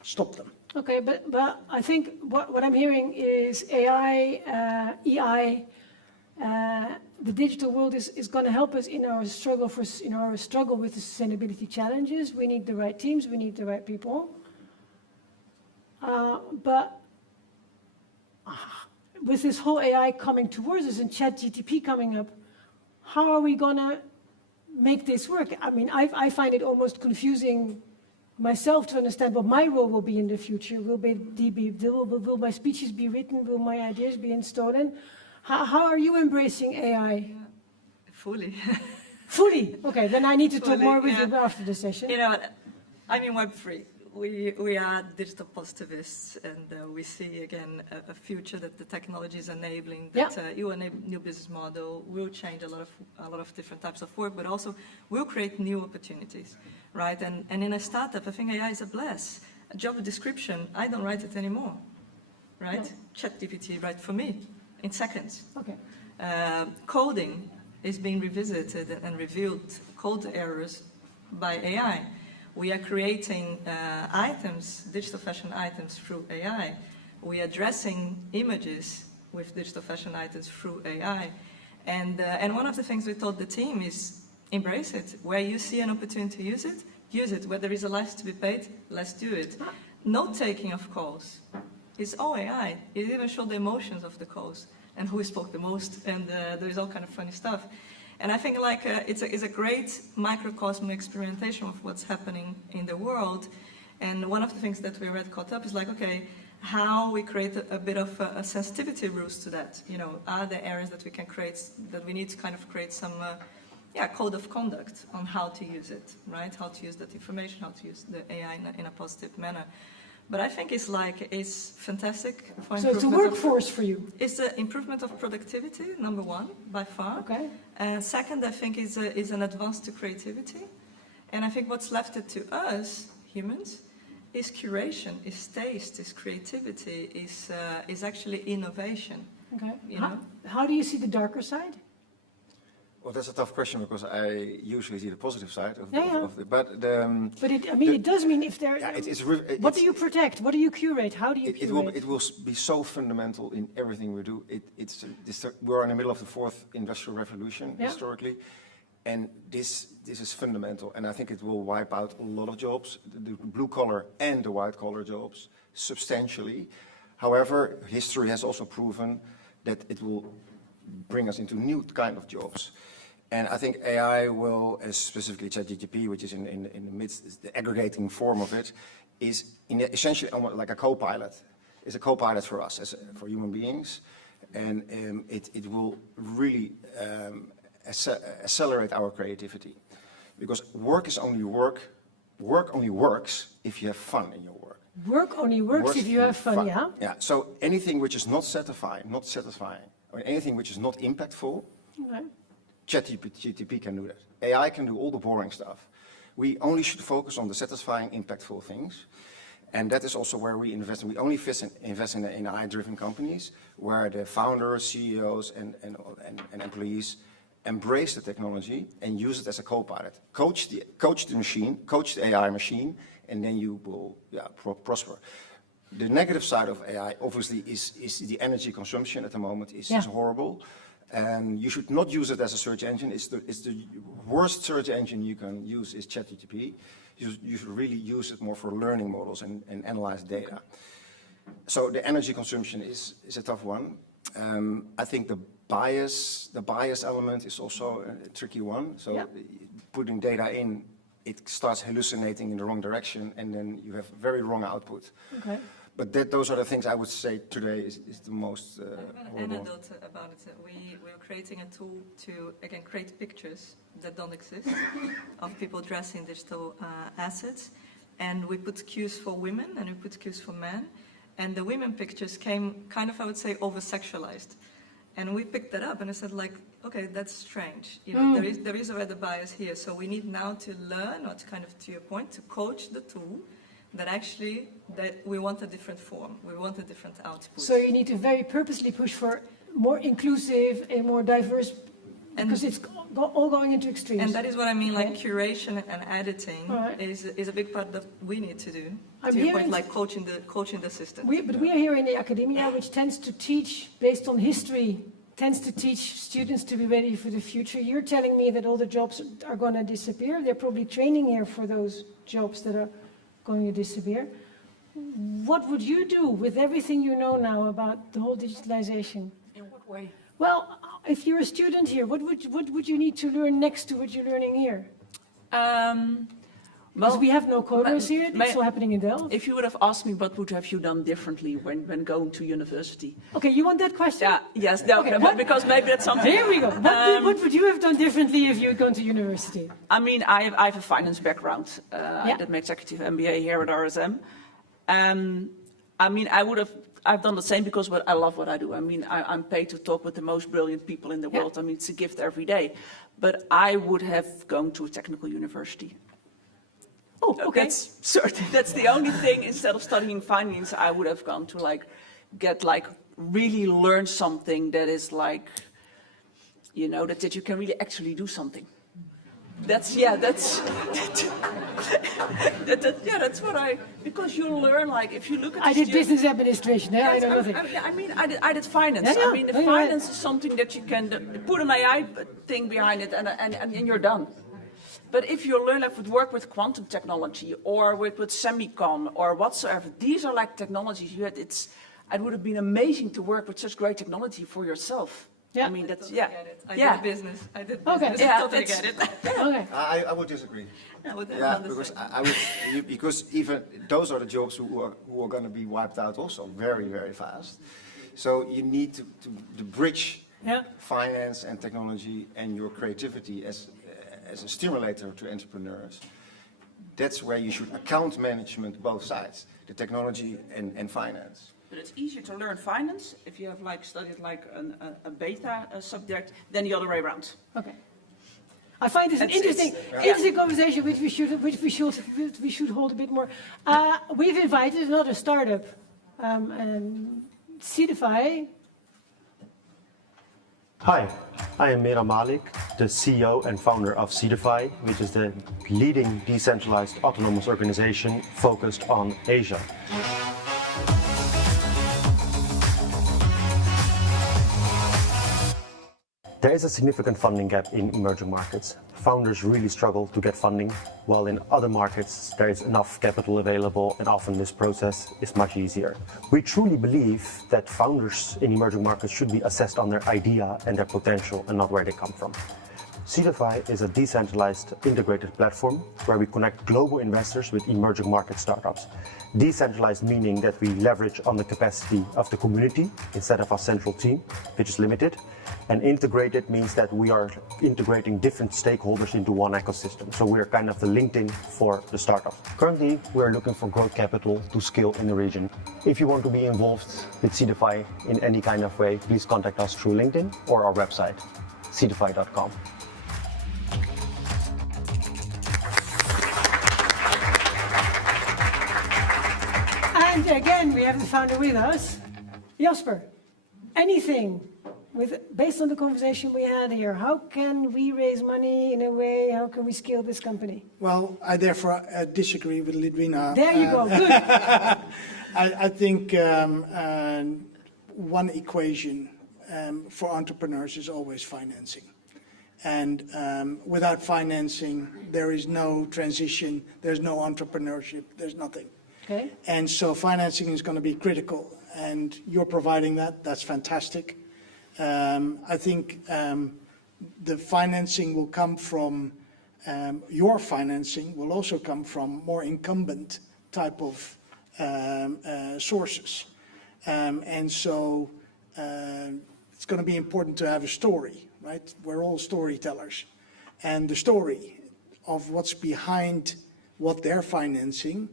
stop them. Okay, but I think what I'm hearing is AI, EI, the digital world is going to help us in our struggle with the sustainability challenges. We need the right teams, we need the right people. But with this whole AI coming towards us and ChatGPT coming up, how are we going to make this work? I mean, I find it almost confusing myself to understand what my role will be in the future. Will my speeches be written? Will my ideas be stolen? How are you embracing AI? Yeah, fully. Fully? Okay, then I need to talk more with you after the session. You know, I'm in Web3. We are digital positivists, and we see again a future that the technology is enabling. That you enable new business model will change a lot of different types of work, but also will create new opportunities, right? And in a startup, I think AI is a bless. A job description, I don't write it anymore, right? No. ChatGPT write for me in seconds. Okay. Coding is being revisited and revealed code errors by AI. We are creating items, digital fashion items through AI. We are dressing images with digital fashion items through AI. And one of the things we told the team is embrace it. Where you see an opportunity to use it, use it. Where there is a license to be paid, let's do it. note-taking of calls is all AI. It even showed the emotions of the calls and who spoke the most, and there's all kind of funny stuff. And I think like it's a great microcosm experimentation of what's happening in the world. And one of the things that we already caught up is like, okay, how we create a bit of a sensitivity rules to that. You know, are there areas that we can create, that we need to kind of create some code of conduct on how to use it, right? How to use that information, how to use the AI in a positive manner. But I think it's fantastic. So it's a workforce for you? It's the improvement of productivity, number one, by far. Okay. Second, I think is an advance to creativity. And I think what's left it to us, humans, is curation, is taste, is creativity, is actually innovation. Okay. You know? How do you see the darker side? Well, that's a tough question because I usually see the positive side of the, but it does mean if there. What do you protect? What do you curate? How do you curate? It will be so fundamental in everything we do. We're in the middle of the fourth industrial revolution historically, and this is fundamental. And I think it will wipe out a lot of jobs, the blue collar and the white collar jobs, substantially. However, history has also proven that it will bring us into new kind of jobs. And I think AI will, specifically ChatGPT, which is in the midst, the aggregating form of it, is essentially almost like a co-pilot. It's a co-pilot for us, for human beings. And it will really accelerate our creativity. Because work only works if you have fun in your work. Work only works if you have fun, yeah? Yeah, so anything which is not satisfying, or anything which is not impactful, ChatGPT can do that. AI can do all the boring stuff. We only should focus on the satisfying, impactful things. And that is also where we invest. We only invest in AI-driven companies where the founders, CEOs, and employees embrace the technology and use it as a co-pilot. Coach the machine, coach the AI machine, and then you will prosper. The negative side of AI, obviously, is the energy consumption at the moment is horrible. And you should not use it as a search engine. It's the worst search engine you can use is ChatGPT. You should really use it more for learning models and analyze data. So the energy consumption is a tough one. I think the bias element is also a tricky one. So putting data in, it starts hallucinating in the wrong direction, and then you have very wrong output. Okay. But those are the things I would say today is the most I have an anecdote about it. We're creating a tool to, again, create pictures that don't exist of people dressed in digital assets. And we put cues for women and we put cues for men. And the women pictures came kind of, I would say, over-sexualized. And we picked that up and I said, like, okay, that's strange. You know, there is already a bias here. So we need now to learn, or to kind of, to your point, to coach the tool that actually, that we want a different form. We want a different output. So you need to very purposely push for more inclusive and more diverse, because it's all going into extremes. And that is what I mean, like curation and editing is a big part that we need to do. To your point, like coaching the system. But we are here in the academia, which tends to teach based on history, tends to teach students to be ready for the future. You're telling me that all the jobs are going to disappear. They're probably training here for those jobs that are going to disappear. What would you do with everything you know now about the whole digitalization? In what way? Well, if you're a student here, what would you need to learn next to what you're learning here? Because we have no coders here, it's all happening in Delft. If you would have asked me what would have you done differently when going to university? Okay, you want that question? Yeah, yes, no, okay, because maybe that's something... Here we go. What would you have done differently if you had gone to university? I mean, I have a finance background. I did my executive MBA here at RSM. I mean, I've done the same because I love what I do. I mean, I'm paid to talk with the most brilliant people in the world. I mean, it's a gift every day. But I would have gone to a technical university. Oh, okay. That's the only thing. Instead of studying finance, I would have gone to really learn something that is like, you know, that you can really actually do something. That's what because you learn, like, if you look at I did business administration, I know nothing. I mean, I did finance. I mean, the finance is something that you can put an AI thing behind it and you're done. But if you learn like would work with quantum technology or with semicon or whatsoever, these are like technologies it would have been amazing to work with such great technology for yourself. Yeah. I mean, that's, I did business. I did business. Yeah, I totally get it. Okay. I would disagree. I would because because even those are the jobs who are going to be wiped out also very, very fast. So you need to bridge finance and technology and your creativity as a stimulator to entrepreneurs. That's where you should account management both sides, the technology and finance. But it's easier to learn finance if you have like studied like a beta subject than the other way around. Okay. I find this an interesting conversation which we should hold a bit more. We've invited another startup, Seedify. Hi, I am Mira Malik, the CEO and founder of Seedify, which is the leading decentralized autonomous organization focused on Asia. There is a significant funding gap in emerging markets. Founders really struggle to get funding, while in other markets there is enough capital available and often this process is much easier. We truly believe that founders in emerging markets should be assessed on their idea and their potential and not where they come from. Seedify is a decentralized integrated platform where we connect global investors with emerging market startups. Decentralized meaning that we leverage on the capacity of the community instead of a central team, which is limited. And integrated means that we are integrating different stakeholders into one ecosystem. So we're kind of the LinkedIn for the startup. Currently, we're looking for growth capital to scale in the region. If you want to be involved with Seedify in any kind of way, please contact us through LinkedIn or our website, seedify.com. And again, we have the founder with us. Jasper, anything based on the conversation we had here, how can we raise money in a way, how can we scale this company? Well, I therefore disagree with Lidwina. There you go, good. I think one equation for entrepreneurs is always financing. And without financing, there is no transition, there's no entrepreneurship, there's nothing. Okay. And so financing is going to be critical, and you're providing that. That's fantastic. I think the financing will come from, your financing will also come from more incumbent type of sources. And so it's going to be important to have a story, right? We're all storytellers. And the story of what's behind what they're financing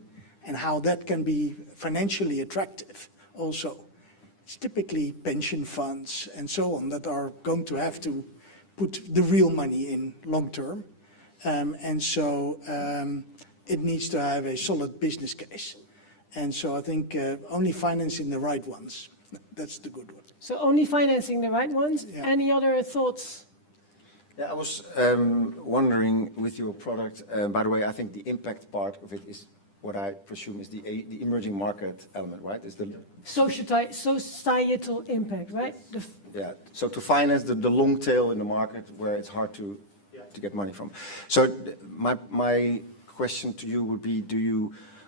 and how that can be financially attractive also. It's typically pension funds and so on that are going to have to put the real money in long term. And so it needs to have a solid business case. And so I think only financing the right ones, that's the good one. So only financing the right ones? Yeah. Any other thoughts? Yeah, I was wondering with your product, by the way, I think the impact part of it is what I presume is the emerging market element, right? Is the societal impact, right? Yeah, so to finance the long tail in the market where it's hard to get money from. So my question to you would be,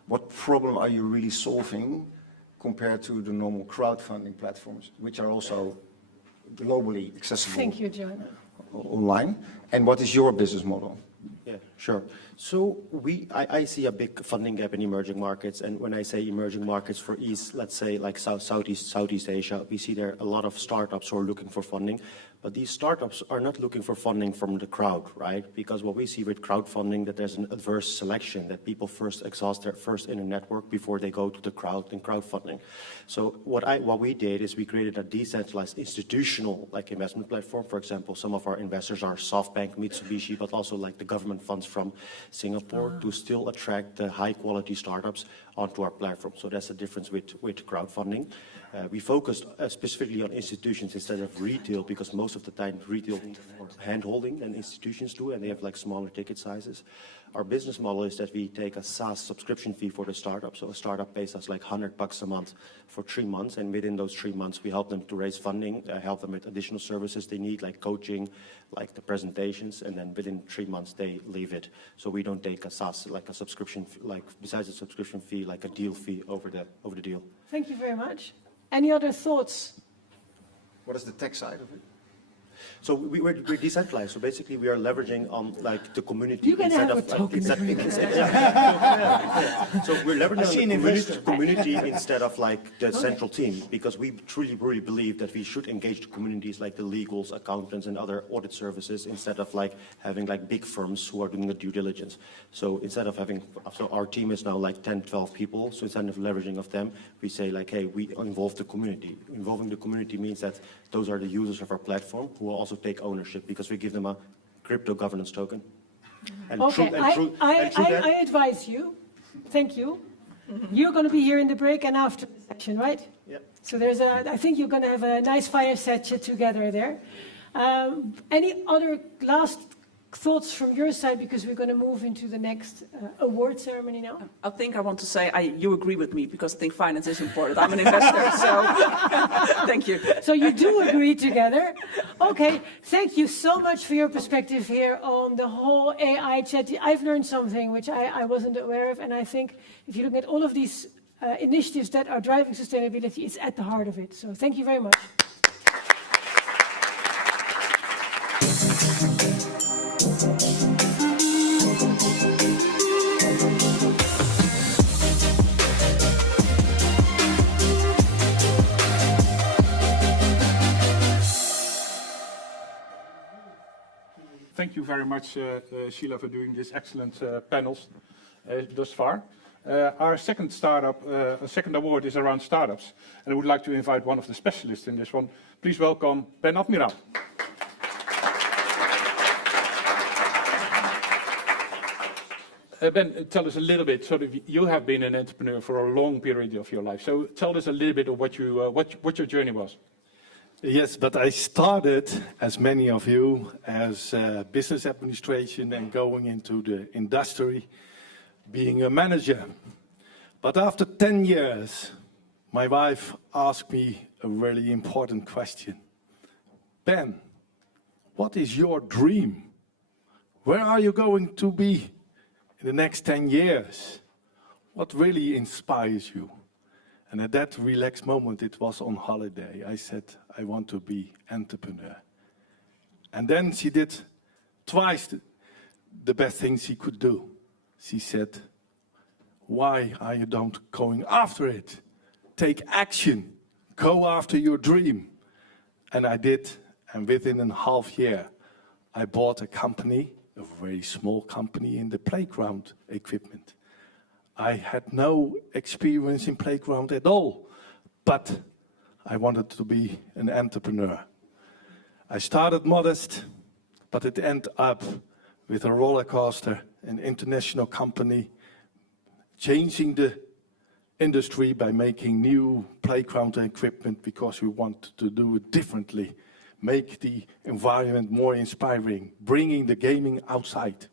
what problem are you really solving compared to the normal crowdfunding platforms, which are also globally accessible? Thank you, Joanna. Online, and what is your business model? Yeah, sure. So I see a big funding gap in emerging markets, and when I say emerging markets for East, let's say like Southeast Asia, we see there a lot of startups who are looking for funding, but these startups are not looking for funding from the crowd, right? Because what we see with crowdfunding, that there's an adverse selection, that people first exhaust their first inner network before they go to the crowd in crowdfunding. So what we did is we created a decentralized institutional like investment platform. For example, some of our investors are SoftBank, Mitsubishi, but also like the government funds from Singapore to still attract the high quality startups onto our platform. So that's the difference with crowdfunding. We focused specifically on institutions instead of retail, because most of the time retail needs more hand-holding than institutions do, and they have like smaller ticket sizes. our business model is that we take a SaaS subscription fee for the startup. So a startup pays us like $100 a month for 3 months. And within those 3 months, we help them to raise funding, help them with additional services they need, like coaching, like the presentations. And then within 3 months, they leave it. So we don't take a SaaS, like a subscription, like besides the subscription fee, like a deal fee over the deal. Thank you very much. Any other thoughts? What is the tech side of it? So we're decentralized. So basically, we are leveraging on like the community You can instead have of a token. So we're leveraging on the community instead of like the central team, because we truly really believe that we should engage the communities like the legals, accountants, and other audit services instead of like having like big firms who are doing the due diligence. So instead of having, so our team is now like 10, 12 people. So instead of leveraging of them, we say like, hey, we involve the community. Involving the community means that those are the users of our platform who will also take ownership, because we give them a crypto governance token. And Okay, I advise you, thank you. You're going to be here in the break and after the section, right? Yeah. So I think you're going to have a nice fireside chat together there. Any other last thoughts from your side, because we're going to move into the next award ceremony now? I think I want to say you agree with me, because I think finance is important. I'm an investor, so thank you. So you do agree together. Okay, thank you so much for your perspective here on the whole AI chat. I've learned something which I wasn't aware of, and I think if you look at all of these initiatives that are driving sustainability, it's at the heart of it. So thank you very much. Thank you very much, Sheila, for doing these excellent panels thus far. Our second award is around startups, and I would like to invite one of the specialists in this one. Please welcome Ben Admiraal. Ben, tell us a little bit. So you have been an entrepreneur for a long period of your life. So tell us a little bit of what your journey was. Yes, but I started, as many of you, as business administration and going into the industry, being a manager. But after 10 years, my wife asked me a really important question. Ben, what is your dream? Where are you going to be in the next 10 years? What really inspires you? And at that relaxed moment, it was on holiday. I said, I want to be entrepreneur. And then she did twice the best thing she could do. She said, why are you not going after it? Take action. Go after your dream. And I did. And within a half year, I bought a company, a very small company in the playground equipment. I had no experience in playground at all, but I wanted to be an entrepreneur. I started modest, but it ended up with a roller coaster, an international company, changing the industry by making new playground equipment because we wanted to do it differently, make the environment more inspiring, bringing the gaming outside.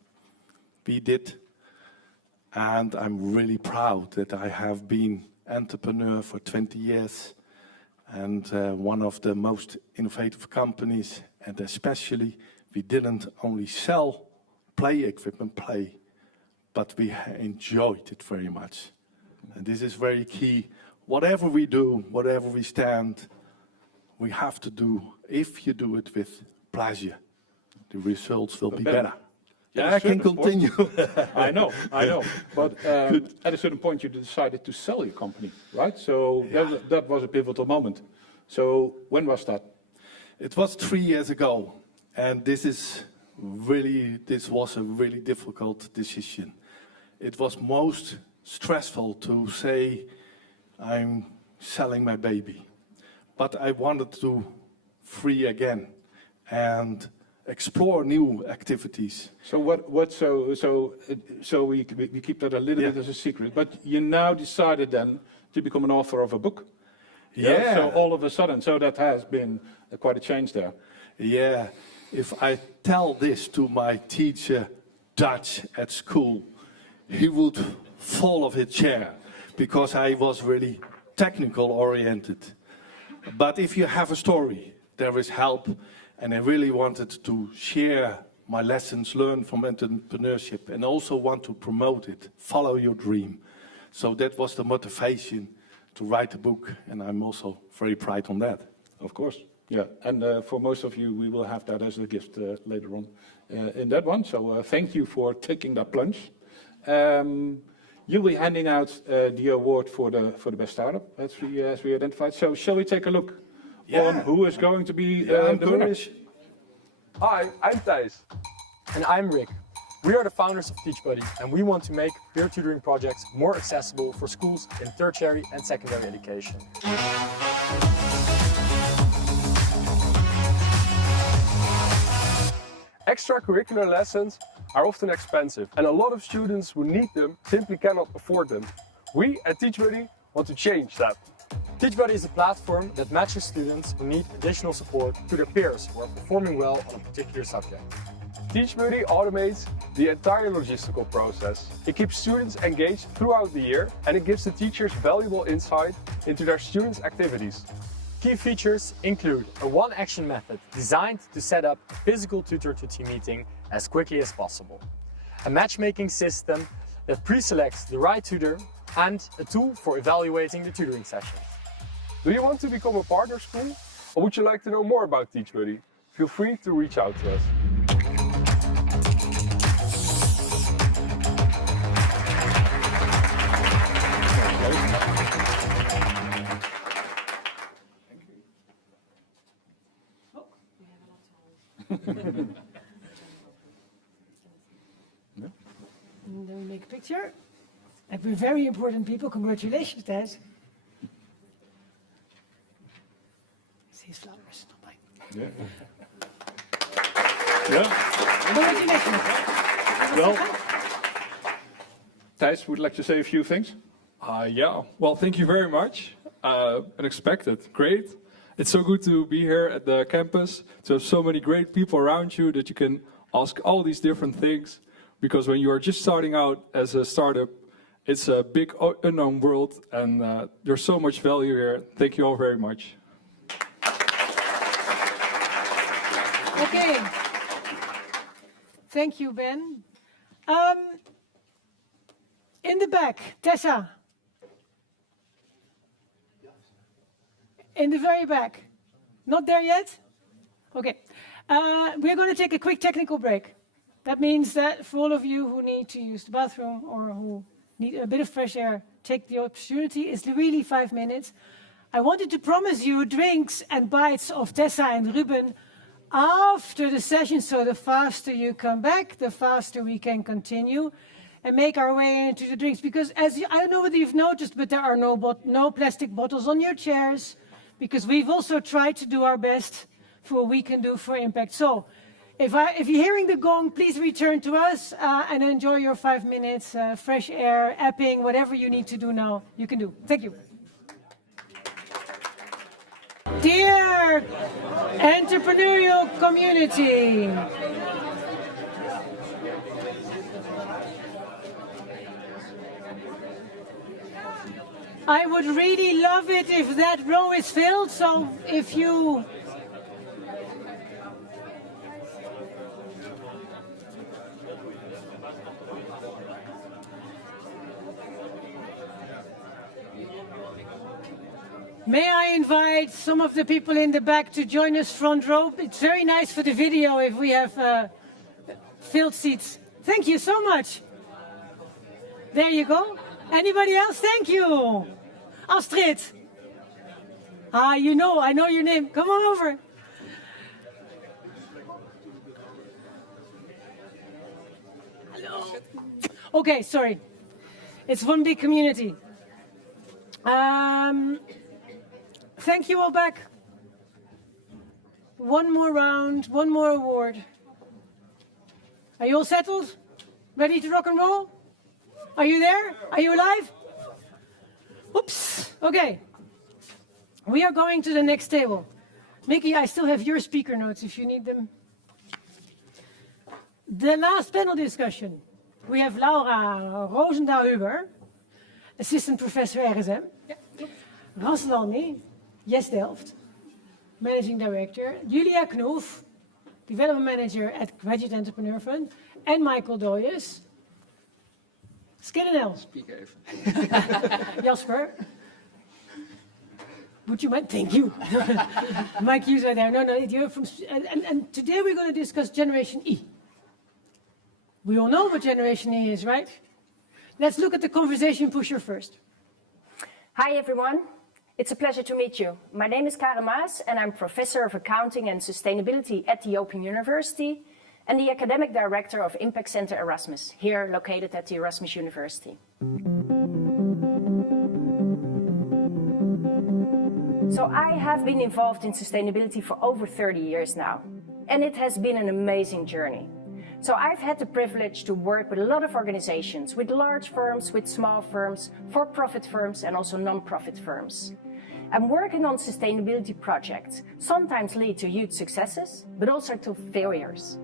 We did. And I'm really proud that I have been entrepreneur for 20 years and one of the most innovative companies. And especially, we didn't only sell play equipment, but we enjoyed it very much. And this is very key. Whatever we do, whatever we stand, we have to do, if you do it with pleasure, the results will be better. Yeah, I can continue. I know. But at a certain point, you decided to sell your company, right? So that was a pivotal moment. So when was that? It was 3 years ago. And this was a really difficult decision. It was most stressful to say, I'm selling my baby. But I wanted to free again and explore new activities. So so we keep that a little bit as a secret. But you now decided then to become an author of a book. Yeah. So all of a sudden, so that has been quite a change there. Yeah. If I tell this to my teacher Dutch at school, he would fall off his chair because I was really technical oriented. But if you have a story, there is help, and I really wanted to share my lessons learned from entrepreneurship and also want to promote it, follow your dream. So that was the motivation to write the book, and I'm also very proud on that. Of course, yeah. And for most of you, we will have that as a gift later on in that one. So thank you for taking that plunge. You'll be handing out the award for the best startup, as we identified. So shall we take a look on who is going to be the winner? Hi, I'm Thijs. And I'm Rick. We are the founders of TeachBuddy, and we want to make peer tutoring projects more accessible for schools in tertiary and secondary education. Extracurricular lessons are often expensive, and a lot of students who need them simply cannot afford them. We at TeachBuddy want to change that. TeachBuddy is a platform that matches students who need additional support to their peers who are performing well on a particular subject. TeachBuddy automates the entire logistical process. It keeps students engaged throughout the year, and it gives the teachers valuable insight into their students' activities. Key features include a one-action method designed to set up a physical tutor-to-team meeting as quickly as possible, a matchmaking system that pre-selects the right tutor, and a tool for evaluating the tutoring session. Do you want to become a partner school, or would you like to know more about TeachBuddy? Feel free to reach out to us. And then we make a picture. And we're very important people. Congratulations, Thijs. These flowers, not mine. Congratulations. Well, Thijs would like to say a few things. Yeah, well, thank you very much. Unexpected, great. It's so good to be here at the campus, to have so many great people around you that you can ask all these different things. Because when you are just starting out as a startup, it's a big unknown world, and there's so much value here. Thank you all very much. Okay. Thank you, Ben. In the back, Tessa. In the very back. Not there yet? Okay. We're going to take a quick technical break. That means that for all of you who need to use the bathroom or who need a bit of fresh air, take the opportunity. It's really 5 minutes. I wanted to promise you drinks and bites of Tessa and Ruben after the session, so the faster you come back, the faster we can continue and make our way into the drinks. Because I don't know whether you've noticed, but there are no plastic bottles on your chairs, because we've also tried to do our best for what we can do for impact. So if you're hearing the gong, please return to us and enjoy your 5 minutes, fresh air, apping, whatever you need to do now, you can do. Thank you. Dear entrepreneurial community, I would really love it if that row is filled, so if you may I invite some of the people in the back to join us front row. It's very nice for the video if we have filled seats. Thank you so much. There you go. Anybody else? Thank you. Astrid. I know your name. Come on over. Hello. Okay, sorry. It's one big community. Thank you all back. One more round, one more award. Are you all settled? Ready to rock and roll? Are you there? Are you alive? Oops. Okay. We are going to the next table. Mickey, I still have your speaker notes if you need them. The last panel discussion. We have Laura Roosendaal-Huber, Assistant Professor RSM. Raslan, Yes Delft, Managing Director. Julia Knoef, Development Manager at Graduate Entrepreneur Fund. En Michael Doyes. Skinner. Speak even. Jasper. Would you mind? Thank you. Mike Hughes right there. No, you're from. And today we're going to discuss Generation E. We all know what Generation E is, right? Let's look at the conversation pusher first. Hi, everyone. It's a pleasure to meet you. My name is Karen Maas, and I'm Professor of Accounting and Sustainability at the Open University and the Academic Director of Impact Center Erasmus, here located at the Erasmus University. So I have been involved in sustainability for over 30 years now, and it has been an amazing journey. So I've had the privilege to work with a lot of organizations, with large firms, with small firms, for-profit firms, and also non-profit firms. And working on sustainability projects sometimes lead to huge successes, but also to failures.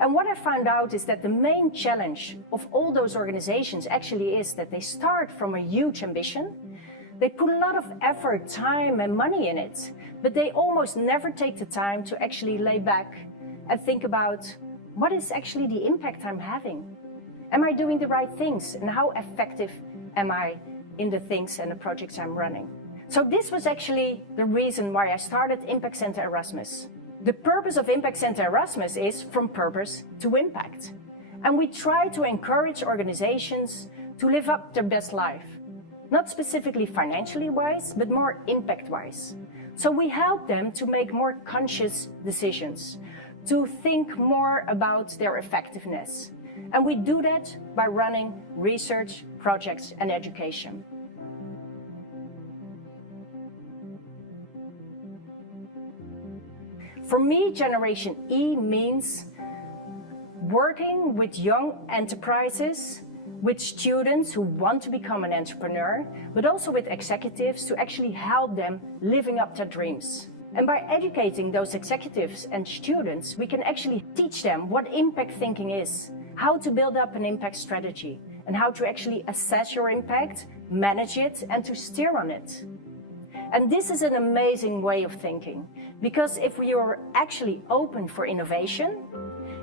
And what I found out is that the main challenge of all those organizations actually is that they start from a huge ambition. They put a lot of effort, time, and money in it, but they almost never take the time to actually lay back and think about what is actually the impact I'm having? Am I doing the right things? And how effective am I in the things and the projects I'm running? So this was actually the reason why I started Impact Center Erasmus. The purpose of Impact Center Erasmus is from purpose to impact. And we try to encourage organizations to live up their best life. Not specifically financially wise, but more impact wise. So we help them to make more conscious decisions, to think more about their effectiveness. And we do that by running research, projects, and education. For me, Generation E means working with young enterprises, with students who want to become an entrepreneur, but also with executives to actually help them living up their dreams. And by educating those executives and students, we can actually teach them what impact thinking is, how to build up an impact strategy, and how to actually assess your impact, manage it, and to steer on it. And this is an amazing way of thinking, because if you're actually open for innovation,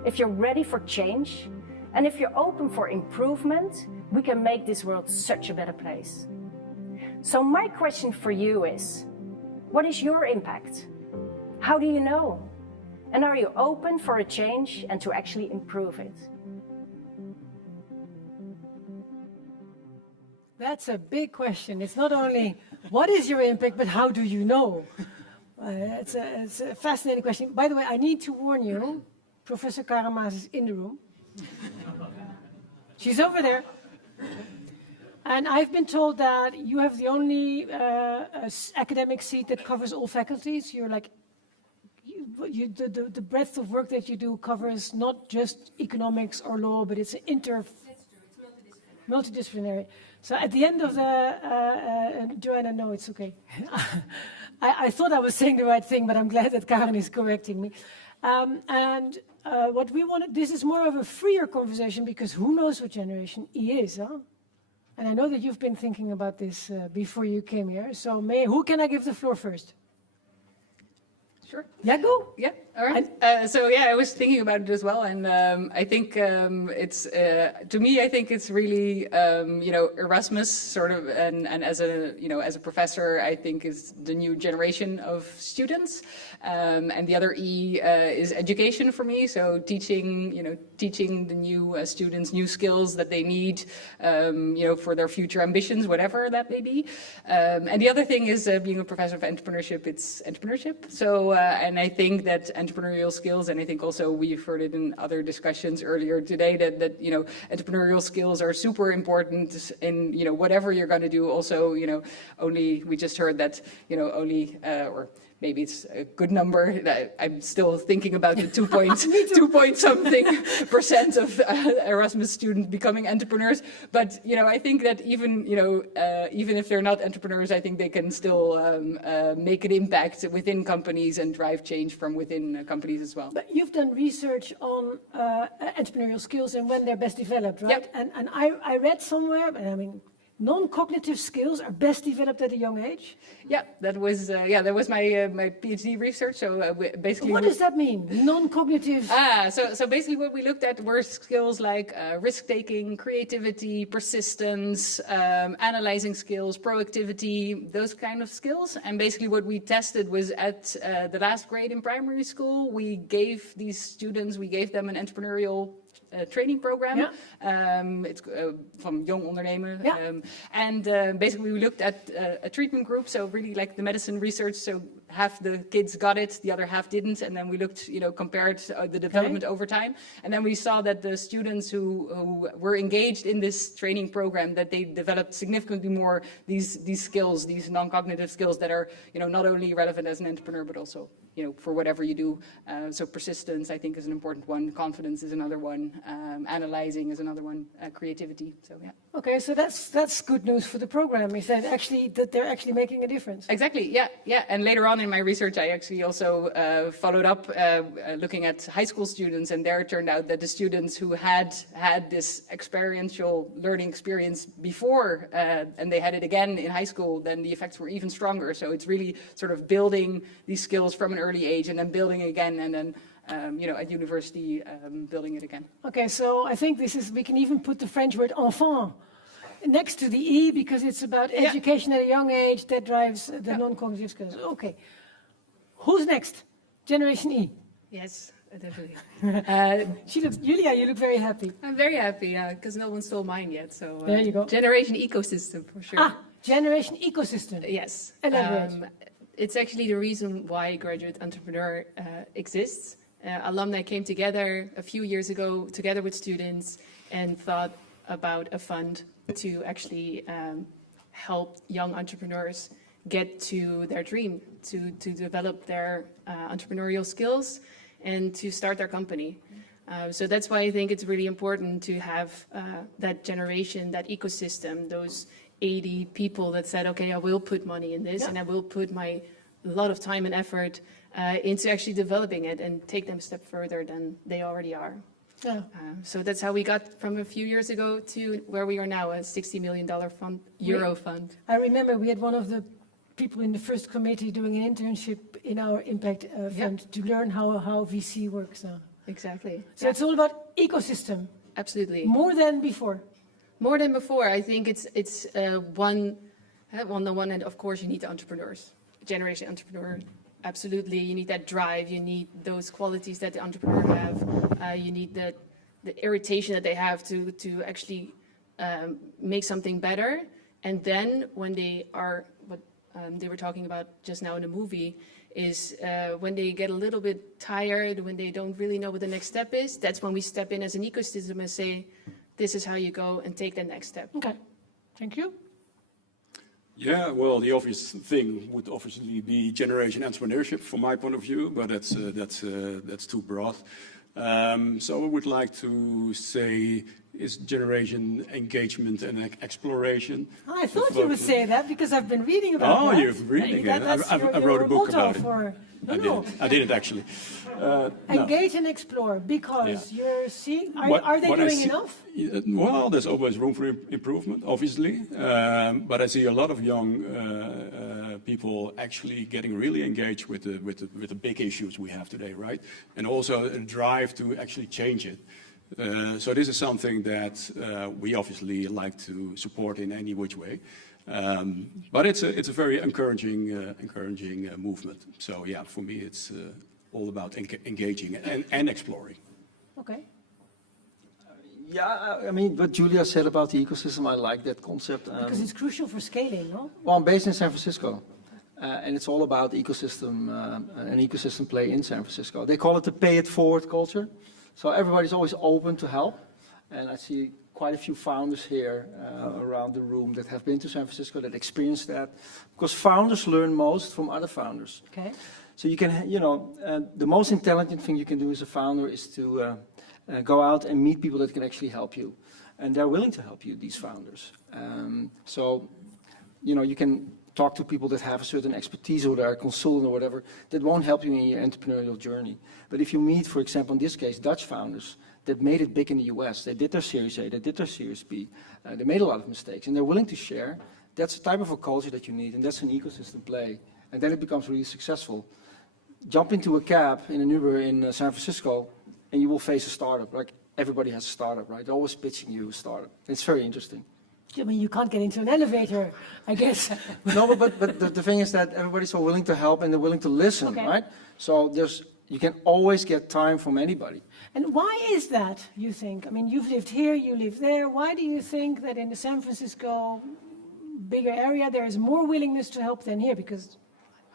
if you're ready for change, and if you're open for improvement, we can make this world such a better place. So my question for you is, what is your impact? How do you know? And are you open for a change and to actually improve it? That's a big question. It's not only what is your impact, but how do you know? It's a fascinating question. By the way, I need to warn you, Professor Karen Maas is in the room. She's over there. And I've been told that you have the only academic seat that covers all faculties. You're like, the breadth of work that you do covers not just economics or law, but it's multidisciplinary. So at the end of the, Joanna, no, it's okay. I thought I was saying the right thing, but I'm glad that Karen is correcting me. What we wanted, this is more of a freer conversation because who knows what Generation E is, huh? And I know that you've been thinking about this before you came here. So who can I give the floor first? Sure. Yeah, go. Yeah, all right. I was thinking about it as well, and I think it's to me, I think it's really Erasmus sort of, and as a professor, I think is the new generation of students, and the other E is education for me. So teaching the new students new skills that they need, for their future ambitions, whatever that may be. And the other thing is being a professor of entrepreneurship. It's entrepreneurship. So. And I think that entrepreneurial skills, and I think also we've heard it in other discussions earlier today, that entrepreneurial skills are super important in whatever you're going to do. Also, only we just heard that only or maybe it's a good number. I'm still thinking about the 2 point something % of Erasmus students becoming entrepreneurs. But I think that even if they're not entrepreneurs, I think they can still make an impact within companies and drive change from within companies as well. But you've done research on entrepreneurial skills and when they're best developed, right? Yep. And I read somewhere, and I mean, non-cognitive skills are best developed at a young age? Yeah, that was my PhD research. So basically, what does that mean? Non-cognitive. So basically, what we looked at were skills like risk-taking, creativity, persistence, analyzing skills, proactivity, those kind of skills. And basically, what we tested was at the last grade in primary school. We gave these students, an entrepreneurial training program. Yeah. It's from Young Ondernemen. Yeah. And basically we looked at a treatment group, so really like the medicine research. So half the kids got it, the other half didn't. And then we looked, compared the development over time. And then we saw that the students who were engaged in this training program, that they developed significantly more these skills, these non-cognitive skills that are, not only relevant as an entrepreneur, but also, for whatever you do. So persistence, I think, is an important one. Confidence is another one. Analyzing is another one. Creativity. So yeah. Okay, so that's good news for the program. Is that they're actually making a difference? Exactly. Yeah. And later on in my research, I actually also followed up looking at high school students, and there it turned out that the students who had this experiential learning experience before, and they had it again in high school, then the effects were even stronger. So it's really sort of building these skills from an early age, and then building again, and then at university, building it again. Okay, so I think we can even put the French word enfant next to the E, because it's about education at a young age that drives the non-cognitive skills. Okay, who's next? Generation E. Yes, definitely. Julia, you look very happy. I'm very happy, because no one stole mine yet. So there you go. Generation ecosystem, for sure. Generation ecosystem. Yes. Elaborate. It's actually the reason why Graduate Entrepreneur exists. Alumni came together a few years ago, together with students, and thought about a fund to actually help young entrepreneurs get to their dream, to develop their entrepreneurial skills, and to start their company. So that's why I think it's really important to have that generation, that ecosystem, those 80 people that said, okay, I will put money in this, and I will put a lot of time and effort into actually developing it and take them a step further than they already are. Yeah. So that's how we got from a few years ago to where we are now, a $60 million euro fund. I remember we had one of the people in the first committee doing an internship in our impact fund to learn how VC works. Exactly. So it's all about ecosystem. Absolutely. More than before. More than before. I think it's on the one hand, of course, you need the entrepreneurs, generation entrepreneur. Absolutely, you need that drive. You need those qualities that the entrepreneur have. You need the irritation that they have to actually make something better. And then when they are, what they were talking about just now in the movie, is when they get a little bit tired, when they don't really know what the next step is, that's when we step in as an ecosystem and say, this is how you go and take the next step. Okay, thank you. Yeah, well, the obvious thing would obviously be generation entrepreneurship from my point of view, but that's too broad. So I would like to say is generation engagement and exploration. I thought you would say that because I've been reading about that. Oh, you've reading it. I wrote a book about it. I didn't actually. Engage and explore, because you're seeing, are they doing enough? Well, there's always room for improvement, obviously. But I see a lot of young people actually getting really engaged with the big issues we have today, right? And also a drive to actually change it. So this is something that we obviously like to support in any which way. But it's a very encouraging movement. So yeah, for me it's all about engaging and exploring. Okay. Yeah, I mean, what Julia said about the ecosystem, I like that concept. Because it's crucial for scaling, no? Well, I'm based in San Francisco, and it's all about ecosystem, an ecosystem play in San Francisco. They call it the pay it forward culture. So everybody's always open to help, and I see quite a few founders here around the room that have been to San Francisco, that experienced that. Because founders learn most from other founders. Okay. So you can, the most intelligent thing you can do as a founder is to go out and meet people that can actually help you. And they're willing to help you, these founders. You can talk to people that have a certain expertise or they're a consultant or whatever, that won't help you in your entrepreneurial journey. But if you meet, for example, in this case, Dutch founders that made it big in the US, they did their Series A, they did their Series B, they made a lot of mistakes, and they're willing to share, that's the type of a culture that you need, and that's an ecosystem play. And then it becomes really successful. Jump into a cab in an Uber in San Francisco, and you will face a startup. Like everybody has a startup, right? They're always pitching you a startup. It's very interesting. I mean, you can't get into an elevator, I guess. No, but the thing is that everybody's so willing to help and they're willing to listen, right? So you can always get time from anybody. And why is that, you think? I mean, you've lived here, you live there. Why do you think that in the San Francisco bigger area there is more willingness to help than here? Because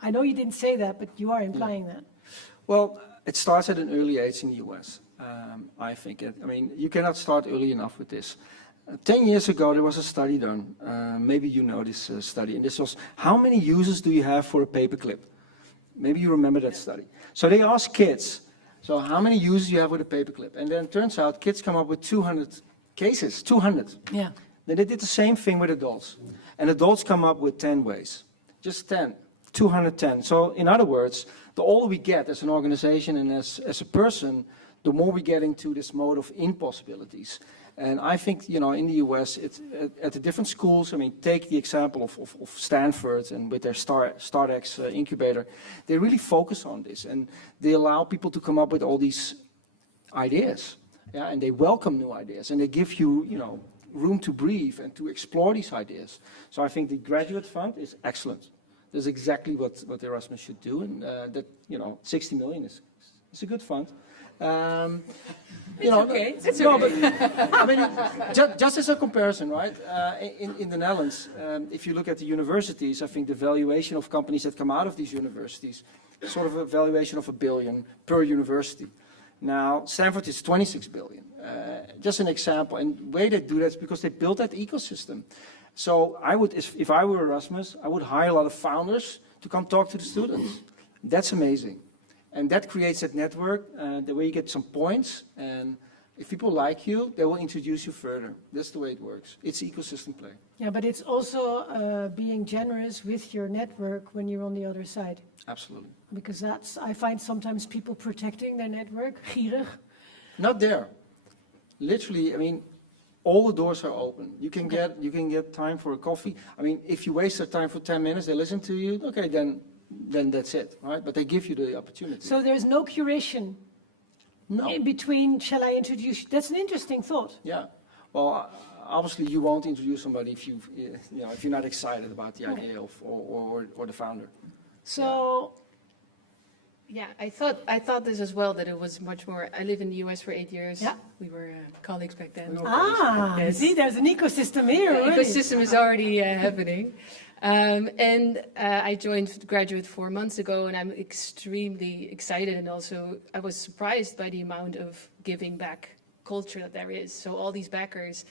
I know you didn't say that, but you are implying that. Well, it starts at an early age in the US, I think. You cannot start early enough with this. 10 years ago, there was a study done. Maybe you know this study. And this was, how many users do you have for a paperclip? Maybe you remember that study. So they asked kids, so how many users do you have with a paperclip? And then it turns out kids come up with 200 cases, 200. Yeah. Then they did the same thing with adults. And adults come up with 10 ways. Just 10. 210. So in other words, the older we get as an organization and as a person, the more we get into this mode of impossibilities. And I think, in the US, it's, at the different schools, take the example of Stanford and with their StartX incubator, they really focus on this. And they allow people to come up with all these ideas. Yeah, and they welcome new ideas. And they give you, room to breathe and to explore these ideas. So I think the graduate fund is excellent. That's exactly what Erasmus should do. And that, 60 million is a good fund. Okay. It's no, okay. But just as a comparison, right? In the Netherlands, if you look at the universities, I think the valuation of companies that come out of these universities is sort of a valuation of $1 billion per university. Now, Stanford is 26 billion. Just an example. And the way they do that is because they built that ecosystem. So I would, if I were Erasmus, I would hire a lot of founders to come talk to the students. That's amazing. And that creates that network, the way you get some points, and if people like you, they will introduce you further. That's the way it works. It's ecosystem play. Yeah, but it's also being generous with your network when you're on the other side. Absolutely. Because I find sometimes people protecting their network, gierig. Not there. Literally, all the doors are open. You can get time for a coffee. If you waste their time for 10 minutes, they listen to you, okay, then that's it, right? But they give you the opportunity. So there's no curation in between, shall I introduce you? That's an interesting thought. Yeah. Well, obviously you won't introduce somebody if you're not excited about the idea or the founder. So yeah, I thought this as well, that it was much more. I lived in the US for 8 years. Yeah. We were colleagues back then. Yes. See, there's an ecosystem here. The ecosystem is already happening. I joined Graduate 4 months ago, and I'm extremely excited, and also I was surprised by the amount of giving back culture that there is. So all these backers,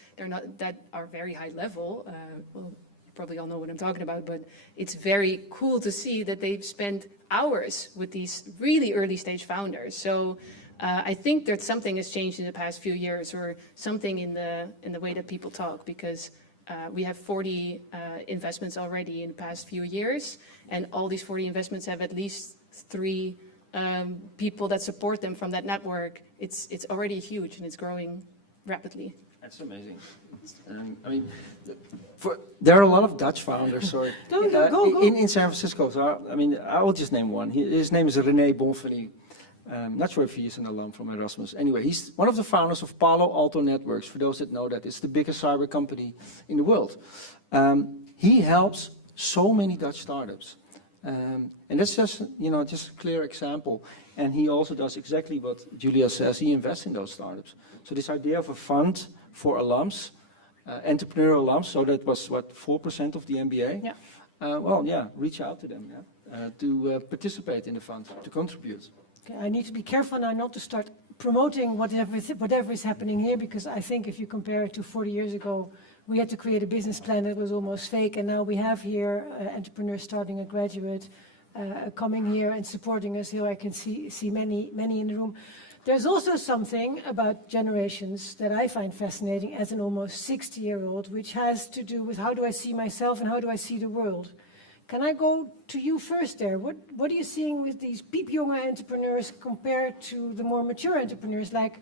that are very high level. Well, you probably all know what I'm talking about, but it's very cool to see that they've spent hours with these really early stage founders. So I think that something has changed in the past few years, or something in the way that people talk, because we have 40 investments already in the past few years, and all these 40 investments have at least 3 people that support them from that network. It's already huge, and it's growing rapidly. That's amazing. There are a lot of Dutch founders. Sorry, go. In San Francisco. So I will just name one. His name is René Bonfany. Not sure if he is an alum from Erasmus. Anyway, he's one of the founders of Palo Alto Networks. For those that know that, it's the biggest cyber company in the world. He helps so many Dutch startups. And that's just a clear example. And he also does exactly what Julia says. He invests in those startups. So this idea of a fund for alums, entrepreneurial alums, so that was, 4% of the MBA? Yeah. Reach out to them to participate in the fund, to contribute. Okay, I need to be careful now not to start promoting whatever is happening here, because I think if you compare it to 40 years ago, we had to create a business plan that was almost fake, and now we have here entrepreneurs starting a graduate coming here and supporting us. Here I can see many in the room. There's also something about generations that I find fascinating as an almost 60-year-old, which has to do with how do I see myself and how do I see the world. Can I go to you first there? What are you seeing with these piepjonge entrepreneurs compared to the more mature entrepreneurs like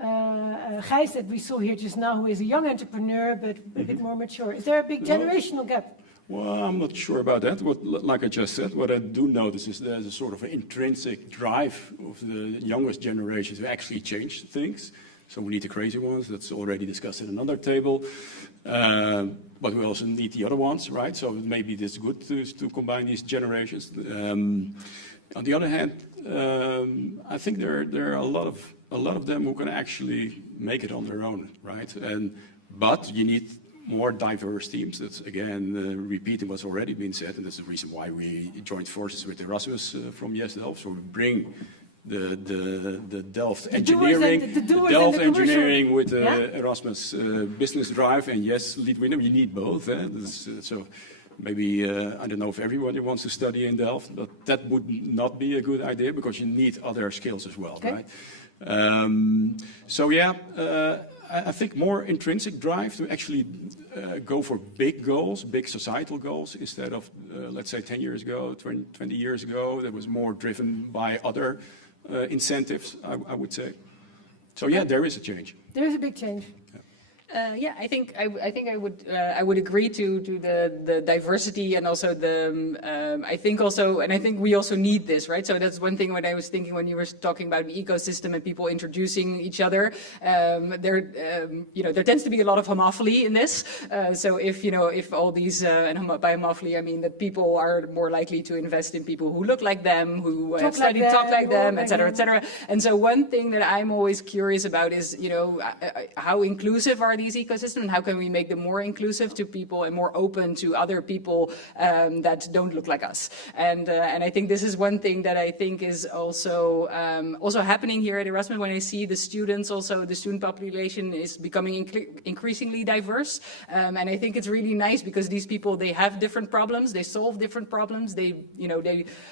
Gijs that we saw here just now, who is a young entrepreneur but a bit more mature? Is there a big generational gap? Well, I'm not sure about that. Like I just said, what I do notice is there's a sort of an intrinsic drive of the youngest generation to actually change things. So we need the crazy ones, that's already discussed at another table. But we also need the other ones, right? So maybe it's good to combine these generations. On the other hand, I think there are a lot of them who can actually make it on their own, right? But you need more diverse teams. That's again repeating what's already been said, and that's the reason why we joined forces with Erasmus from Yes Delft. So we bring the Delft engineering, the Delft engineering with Erasmus business drive, and yes, lead winner. You need both. So maybe I don't know if everybody wants to study in Delft, but that would not be a good idea because you need other skills as well, right? So yeah. I think more intrinsic drive to actually go for big goals, big societal goals, instead of, let's say, 10 years ago, 20 years ago, that was more driven by other incentives, I would say. So yeah, there is a change. There is a big change. Yeah, I think I would agree to the diversity and also I think we also need this, right? So that's one thing when I was thinking when you were talking about the ecosystem and people introducing each other. There tends to be a lot of homophily in this. So if all these and by homophily I mean that people are more likely to invest in people who look like them, who talk like them, etc., etc. And so one thing that I'm always curious about is how inclusive are these ecosystems and how can we make them more inclusive to people and more open to other people that don't look like us. And I think this is one thing that I think is also happening here at Erasmus when I see the students, also the student population is becoming increasingly diverse. And I think it's really nice because these people, they have different problems, they solve different problems, they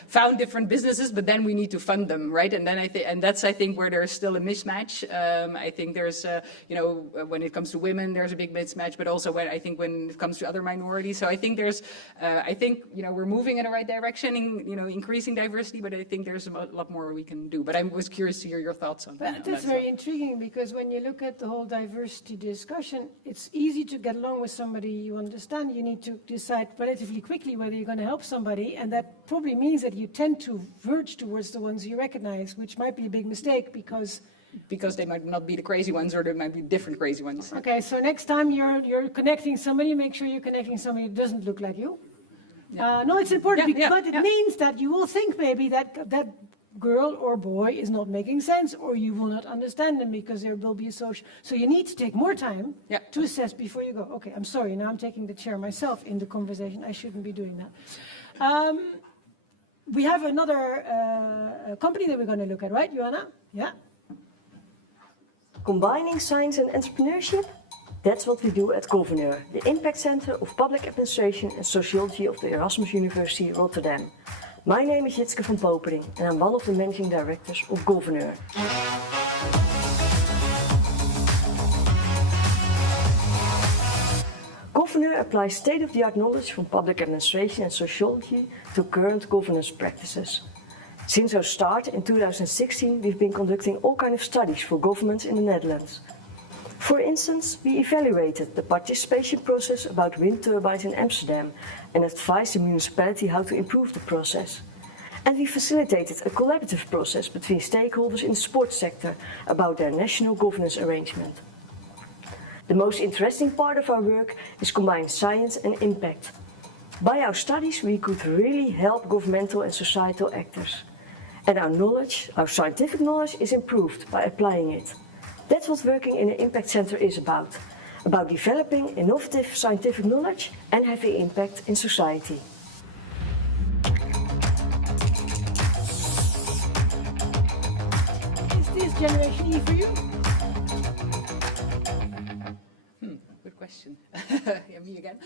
found different businesses, but then we need to fund them, right? And then I think where there's still a mismatch. I think there's when it comes to women, there's a big mismatch, but also when it comes to other minorities. So I think we're moving in the right direction in increasing diversity, but I think there's a lot more we can do. But I was curious to hear your thoughts on that. That's very intriguing because when you look at the whole diversity discussion, it's easy to get along with somebody you understand. You need to decide relatively quickly whether you're going to help somebody, and that probably means that you tend to verge towards the ones you recognize, which might be a big mistake because they might not be the crazy ones or there might be different crazy ones. Okay, so next time you're connecting somebody, make sure you're connecting somebody that doesn't look like you. Yeah. No, it's important, but it means that you will think maybe that girl or boy is not making sense, or you will not understand them because there will be a social. So you need to take more time to assess before you go. Okay, I'm sorry, now I'm taking the chair myself in the conversation. I shouldn't be doing that. We have another company that we're going to look at, right, Joanna? Yeah. Combining science and entrepreneurship? That's what we do at Governeur, the Impact Center of Public Administration and Sociology of the Erasmus University Rotterdam. My name is Jitske van Popering and I'm one of the managing directors of Governeur. Governeur applies state-of-the-art knowledge from public administration and sociology to current governance practices. Since our start in 2016, we've been conducting all kinds of studies for governments in the Netherlands. For instance, we evaluated the participation process about wind turbines in Amsterdam and advised the municipality how to improve the process. And we facilitated a collaborative process between stakeholders in the sports sector about their national governance arrangement. The most interesting part of our work is combining science and impact. By our studies, we could really help governmental and societal actors. And our scientific knowledge is improved by applying it. That's what working in an impact center is about developing innovative scientific knowledge and having impact in society. Is this Generation E for you? Good question. Yeah, me again.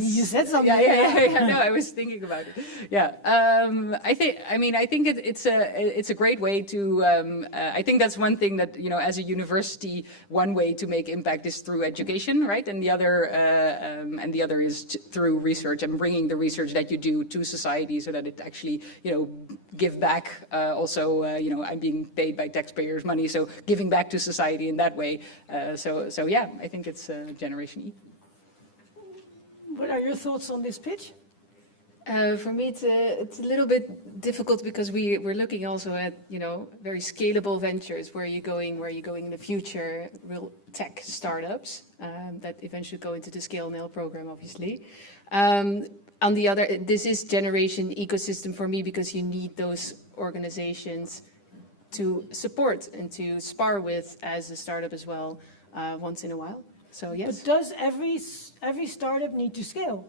You said something. Yeah. No, I was thinking about it. Yeah. I think it's a great way to. I think that's one thing that, you know, as a university, one way to make impact is through education, right? And the other is through research and bringing the research that you do to society so that it actually, you know, give back. Also, you know, I'm being paid by taxpayers' money, so giving back to society in that way. So yeah, I think it's Generation E. What are your thoughts on this pitch? For me, it's a little bit difficult because we're looking also at, you know, very scalable ventures. Where are you going in the future? Real tech startups that eventually go into the Scale Nail program, obviously. On the other, this is generation ecosystem for me because you need those organizations to support and to spar with as a startup as well once in a while. So yes. But does every startup need to scale?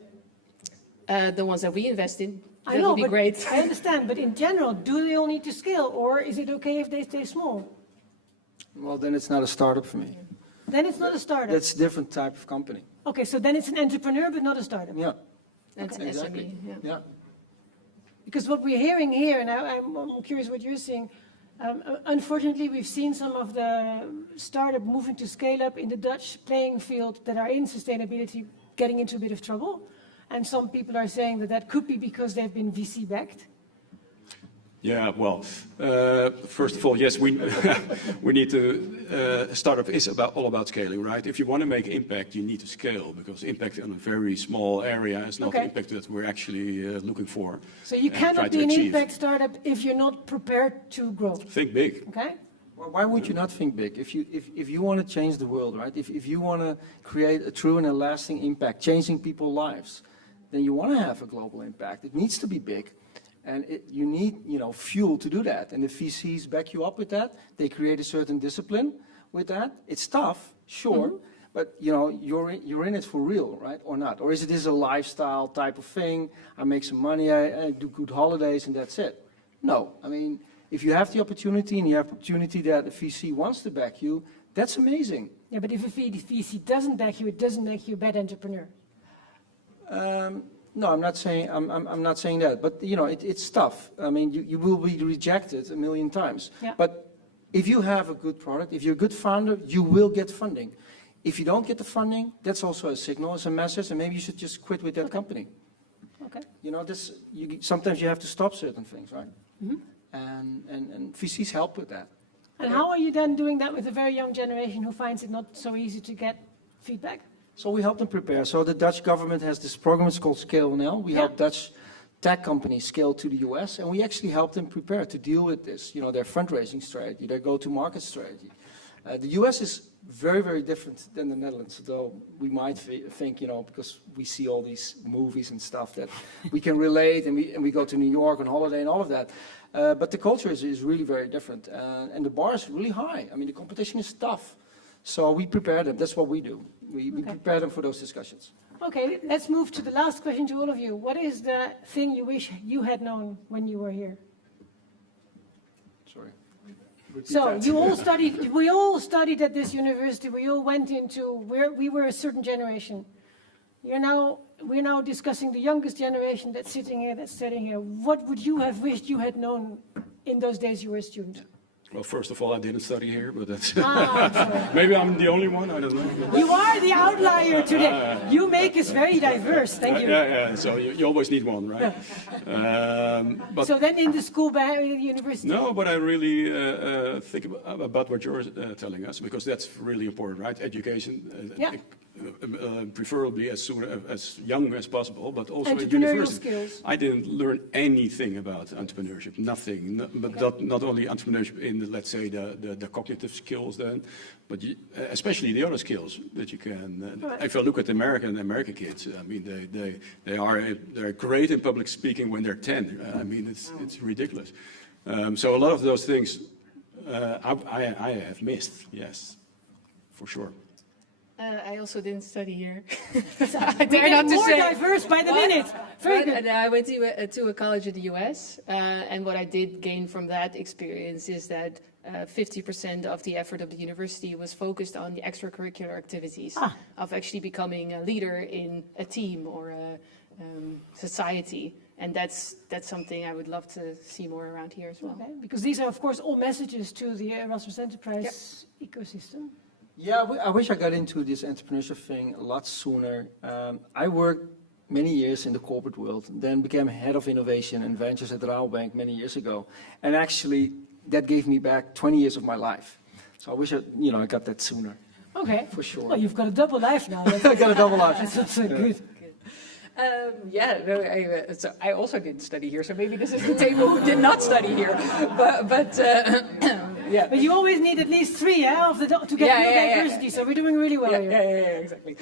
The ones that we invest in, I know, would be great. I understand, but in general, do they all need to scale, or is it okay if they stay small? Well, then it's not a startup for me. Then it's not a startup. That's a different type of company. Okay, so then it's an entrepreneur, but not a startup. Yeah. That's an SME. Yeah. Because what we're hearing here, and I'm curious what you're seeing, unfortunately, we've seen some of the startup moving to scale up in the Dutch playing field that are in sustainability getting into a bit of trouble. And some people are saying that that could be because they've been VC backed. Yeah, well, first of all, yes, we need to. Startup is all about scaling, right? If you want to make impact, you need to scale because impact in a very small area is not the impact that we're actually looking for. So you cannot be an impact startup if you're not prepared to grow. Think big. Okay. Well, why would you not think big? If you want to change the world, right? If you want to create a true and a lasting impact, changing people's lives, then you want to have a global impact. It needs to be big. And you need, you know, fuel to do that. And the VCs back you up with that. They create a certain discipline with that. It's tough, sure, but you know, you're in it for real, right? Or not? Or is it a lifestyle type of thing? I make some money, I do good holidays, and that's it. No, I mean, if you have the opportunity and you have the opportunity that a VC wants to back you, that's amazing. Yeah, but if a VC doesn't back you, it doesn't make you a bad entrepreneur. No, I'm not saying that, but you know, it's tough. I mean, you will be rejected a million times. Yeah. But if you have a good product, if you're a good founder, you will get funding. If you don't get the funding, that's also a signal, it's a message, and maybe you should just quit with that company. Okay. You know, sometimes you have to stop certain things, right? And VCs help with that. And how are you then doing that with a very young generation who finds it not so easy to get feedback? So we help them prepare. So the Dutch government has this program, it's called Scale Nail. We help Dutch tech companies scale to the US, and we actually help them prepare to deal with this, you know, their fundraising strategy, their go-to-market strategy. The US is very, very different than the Netherlands, though we might think, you know, because we see all these movies and stuff that we can relate, and we go to New York on holiday and all of that. But the culture is really very different, and the bar is really high. I mean, the competition is tough. So we prepare them. That's what we do. We prepare them for those discussions. Okay, let's move to the last question to all of you. What is the thing you wish you had known when you were here? Sorry. So you all studied. We all studied at this university. We all went into where we were a certain generation. We're now discussing the youngest generation that's sitting here, that's studying here. What would you have wished you had known in those days you were a student? Well, first of all, I didn't study here, but that's I'm maybe I'm the only one. I don't know. You are the outlier today. You make us very diverse. Thank you. Yeah. So you always need one, right? But so then in the school, university. No, but I really think about what you're telling us because that's really important, right? Education. Preferably as young as possible, but also at university. Skills. I didn't learn anything about entrepreneurship, nothing. But not only entrepreneurship in, let's say, the cognitive skills then, but especially the other skills that you can. If I look at American kids, I mean, they're great in public speaking when they're 10. I mean, it's ridiculous. So a lot of those things I have missed, yes, for sure. I also didn't study here. I dare not to say. More diverse by the minute. Very good. I went to a college in the US, and what I did gain from that experience is that 50% of the effort of the university was focused on the extracurricular activities of actually becoming a leader in a team or a society. And that's something I would love to see more around here as well. Okay, because these are, of course, all messages to the Erasmus Enterprise ecosystem. Yeah, I wish I got into this entrepreneurship thing a lot sooner. I worked many years in the corporate world, then became head of innovation and ventures at Rabobank many years ago. And actually, that gave me back 20 years of my life. So I wish I got that sooner. Okay. For sure. Well, you've got a double life now. I got a double life. That's also good. So I also didn't study here, so maybe this is the table who did not study here. But yeah. But you always need at least 3 to get diversity, so we're doing really well here. Yeah, exactly.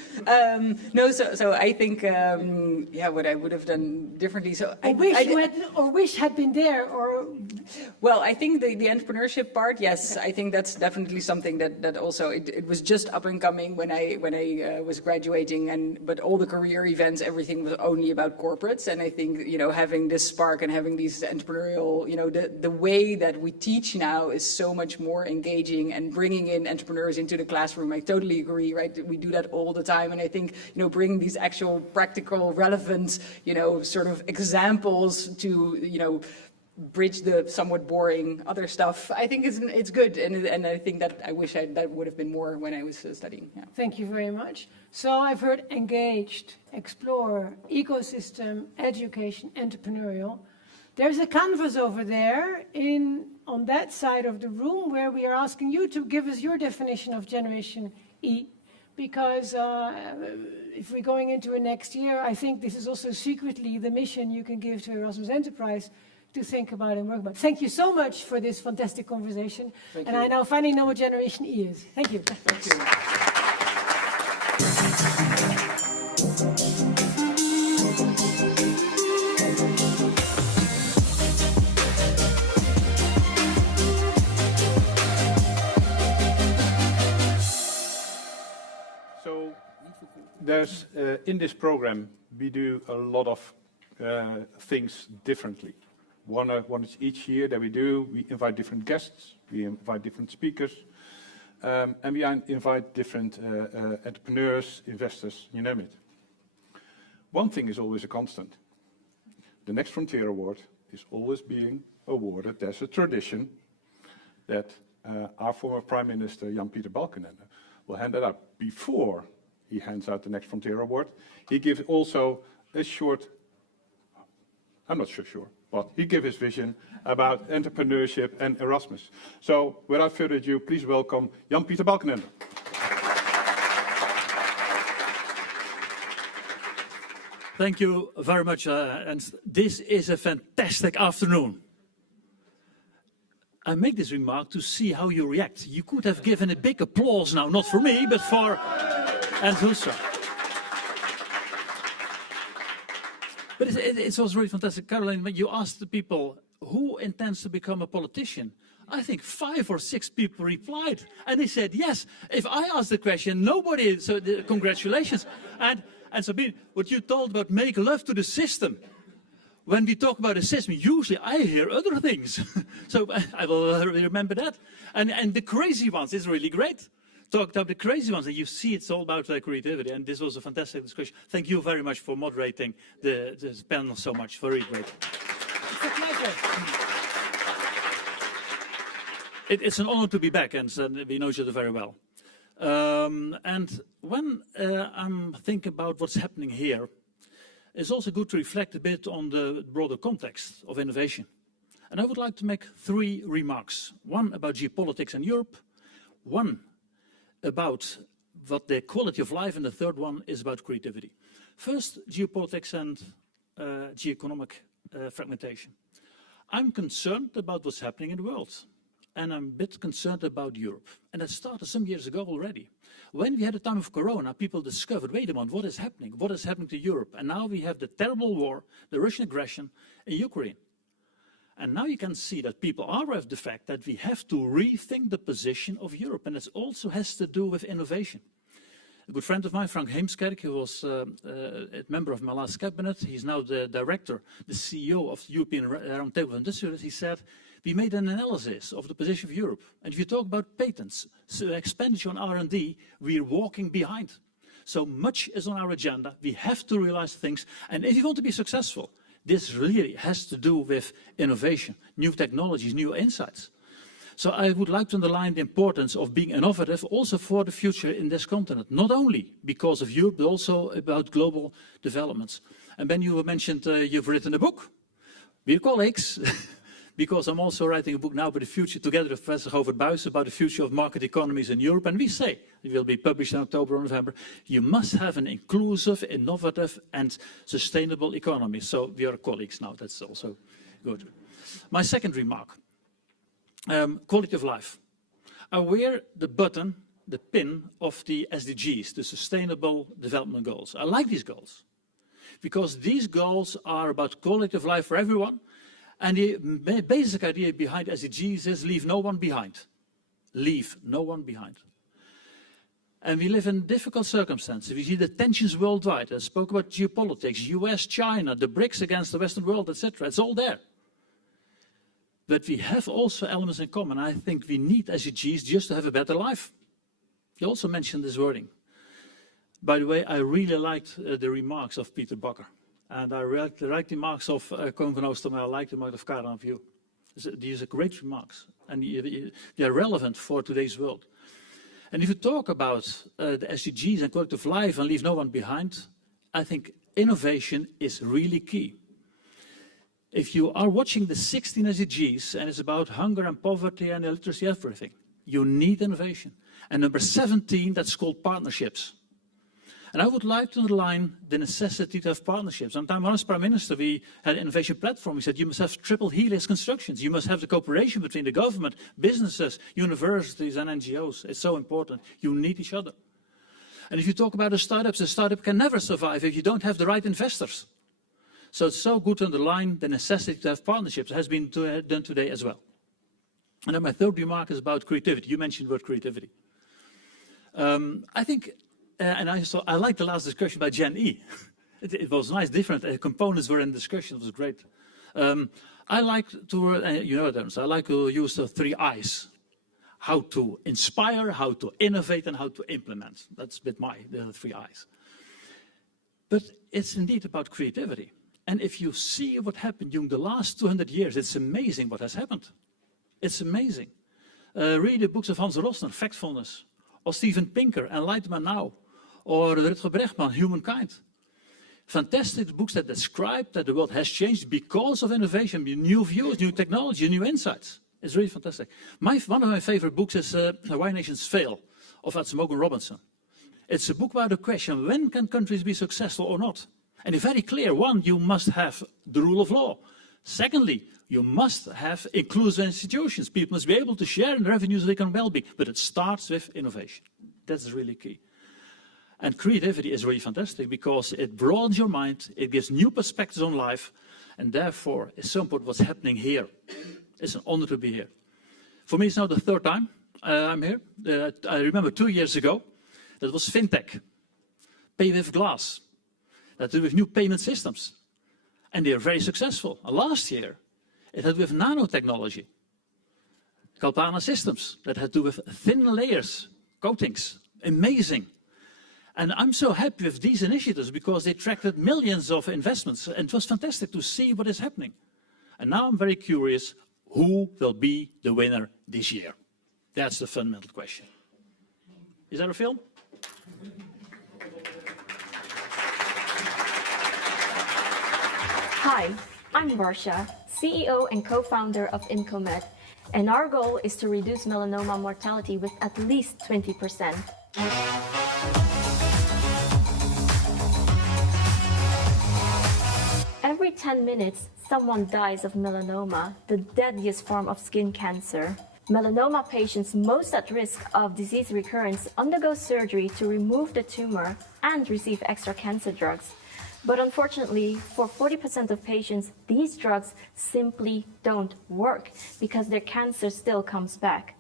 So I think, what I would have done differently. So I wish had been there, or... Well, I think the entrepreneurship part, yes, I think that's definitely something that also, it was just up and coming when I was graduating, but all the career events, everything was only about corporates. And I think, having this spark and having these entrepreneurial, the way that we teach now is so much more engaging and bringing in entrepreneurs into the classroom. I totally agree, right? We do that all the time. And I think, bringing these actual practical, relevant, sort of examples to, bridge the somewhat boring other stuff, I think it's good. And I think that I wish that would have been more when I was studying. Yeah. Thank you very much. So I've heard engaged, explore, ecosystem, education, entrepreneurial. There's a canvas over there on that side of the room where we are asking you to give us your definition of Generation E, because if we're going into a next year, I think this is also secretly the mission you can give to Erasmus Enterprise to think about and work about. Thank you so much for this fantastic conversation. Thank and you. I now finally know what Generation E is. Thank you. Thank you. There's, in this program, we do a lot of things differently. One is each year that we invite different guests, we invite different speakers, and we invite different entrepreneurs, investors, you name it. One thing is always a constant. The Next Frontier Award is always being awarded. There's a tradition that our former Prime Minister, Jan-Peter Balkenende, will hand that out before he hands out the Next Frontier Award. He gives also a short, I'm not so sure, but he gives his vision about entrepreneurship and Erasmus. So without further ado, please welcome Jan-Peter Balkenende. Thank you very much, and this is a fantastic afternoon. I make this remark to see how you react. You could have given a big applause now, not for me, but for and Hulstra. But it was really fantastic. Caroline, when you asked the people who intends to become a politician, I think 5 or 6 people replied. And they said, yes, if I ask the question, nobody, so congratulations. And Sabine, what you told about make love to the system. When we talk about a system, usually I hear other things. So I will remember that. And the crazy ones is really great. Talked about the crazy ones, and you see it's all about creativity, and this was a fantastic discussion. Thank you very much for moderating this panel so much. Very great. It's a pleasure. It's an honor to be back, and we know each other very well. And when I'm thinking about what's happening here, it's also good to reflect a bit on the broader context of innovation. And I would like to make 3 remarks. One about geopolitics in Europe, one about what the quality of life, and the third one is about creativity. First, geopolitics and geoeconomic fragmentation. I'm concerned about what's happening in the world, and I'm a bit concerned about Europe. And that started some years ago already. When we had the time of Corona, people discovered, wait a minute, what is happening? What is happening to Europe? And now we have the terrible war, the Russian aggression in Ukraine. And now you can see that people are aware of the fact that we have to rethink the position of Europe, and it also has to do with innovation. A good friend of mine, Frank Heemskerk, who was a member of my last cabinet, he's now the director, the CEO of the European Roundtable of Industrialists, he said, we made an analysis of the position of Europe. And if you talk about patents, so expenditure on R&D, we're walking behind. So much is on our agenda. We have to realize things. And if you want to be successful, this really has to do with innovation, new technologies, new insights. So I would like to underline the importance of being innovative also for the future in this continent, not only because of Europe, but also about global developments. And Ben, you mentioned you've written a book. We're colleagues, because I'm also writing a book now about the future, together with Professor Govert Buijs, about the future of market economies in Europe. And we say, it will be published in October or November, you must have an inclusive, innovative and sustainable economy. So we are colleagues now, that's also good. My second remark. Quality of life. I wear the button, the pin of the SDGs, the Sustainable Development Goals. I like these goals because these goals are about quality of life for everyone. And the basic idea behind SDGs is leave no one behind. Leave no one behind. And we live in difficult circumstances. We see the tensions worldwide. I spoke about geopolitics, US, China, the BRICS against the Western world, etc. It's all there. But we have also elements in common. I think we need SDGs just to have a better life. You also mentioned this wording. By the way, I really liked the remarks of Peter Bakker. And I liked the remarks of Koen van Oosten, I like the remarks of Karen View. These are great remarks. And they are relevant for today's world. And if you talk about the SDGs and quality of life and leave no one behind, I think innovation is really key. If you are watching the 16 SDGs, and it's about hunger and poverty and illiteracy, everything, you need innovation. And number 17, that's called partnerships. And I would like to underline the necessity to have partnerships. And when I was Prime Minister, we had an innovation platform. We said you must have triple helix constructions. You must have the cooperation between the government, businesses, universities and NGOs. It's so important. You need each other. And if you talk about a startup can never survive if you don't have the right investors. So it's so good to underline the necessity to have partnerships. It has been done today as well. And then my third remark is about creativity. You mentioned the word creativity. I think, and I like the last discussion by Gen E. It was nice, different components were in the discussion. It was great. I like to, you know them, so I like to use the 3 I's. How to inspire, how to innovate, and how to implement. That's a bit the 3 I's. But it's indeed about creativity. And if you see what happened during the last 200 years, it's amazing what has happened. It's amazing. Read the books of Hans Rosner, Factfulness, or Steven Pinker, Enlightenment Now, or Rutger Bregman, Humankind. Fantastic books that describe that the world has changed because of innovation, new views, new technology, new insights. It's really fantastic. One of my favorite books is Why Nations Fail, of Atsumogen Robinson. It's a book about the question, when can countries be successful or not? And it's very clear. 1, you must have the rule of law. Secondly, you must have inclusive institutions. People must be able to share in the revenues they can well be. But it starts with innovation. That's really key. And creativity is really fantastic because it broadens your mind. It gives new perspectives on life. And therefore, it's so important what's happening here. It's an honor to be here. For me, it's now the 3rd time I'm here. I remember 2 years ago, that was FinTech. Pay with glass. That had to do with new payment systems. And they are very successful. And last year, it had to do with nanotechnology. Kalpana systems that had to do with thin layers, coatings. Amazing. And I'm so happy with these initiatives because they attracted millions of investments. And it was fantastic to see what is happening. And now I'm very curious, who will be the winner this year? That's the fundamental question. Is that a film? Hi, I'm Varsha, CEO and co-founder of ImcoMed, and our goal is to reduce melanoma mortality with at least 20%. Every 10 minutes, someone dies of melanoma, the deadliest form of skin cancer. Melanoma patients most at risk of disease recurrence undergo surgery to remove the tumor and receive extra cancer drugs. But unfortunately, for 40% of patients, these drugs simply don't work because their cancer still comes back.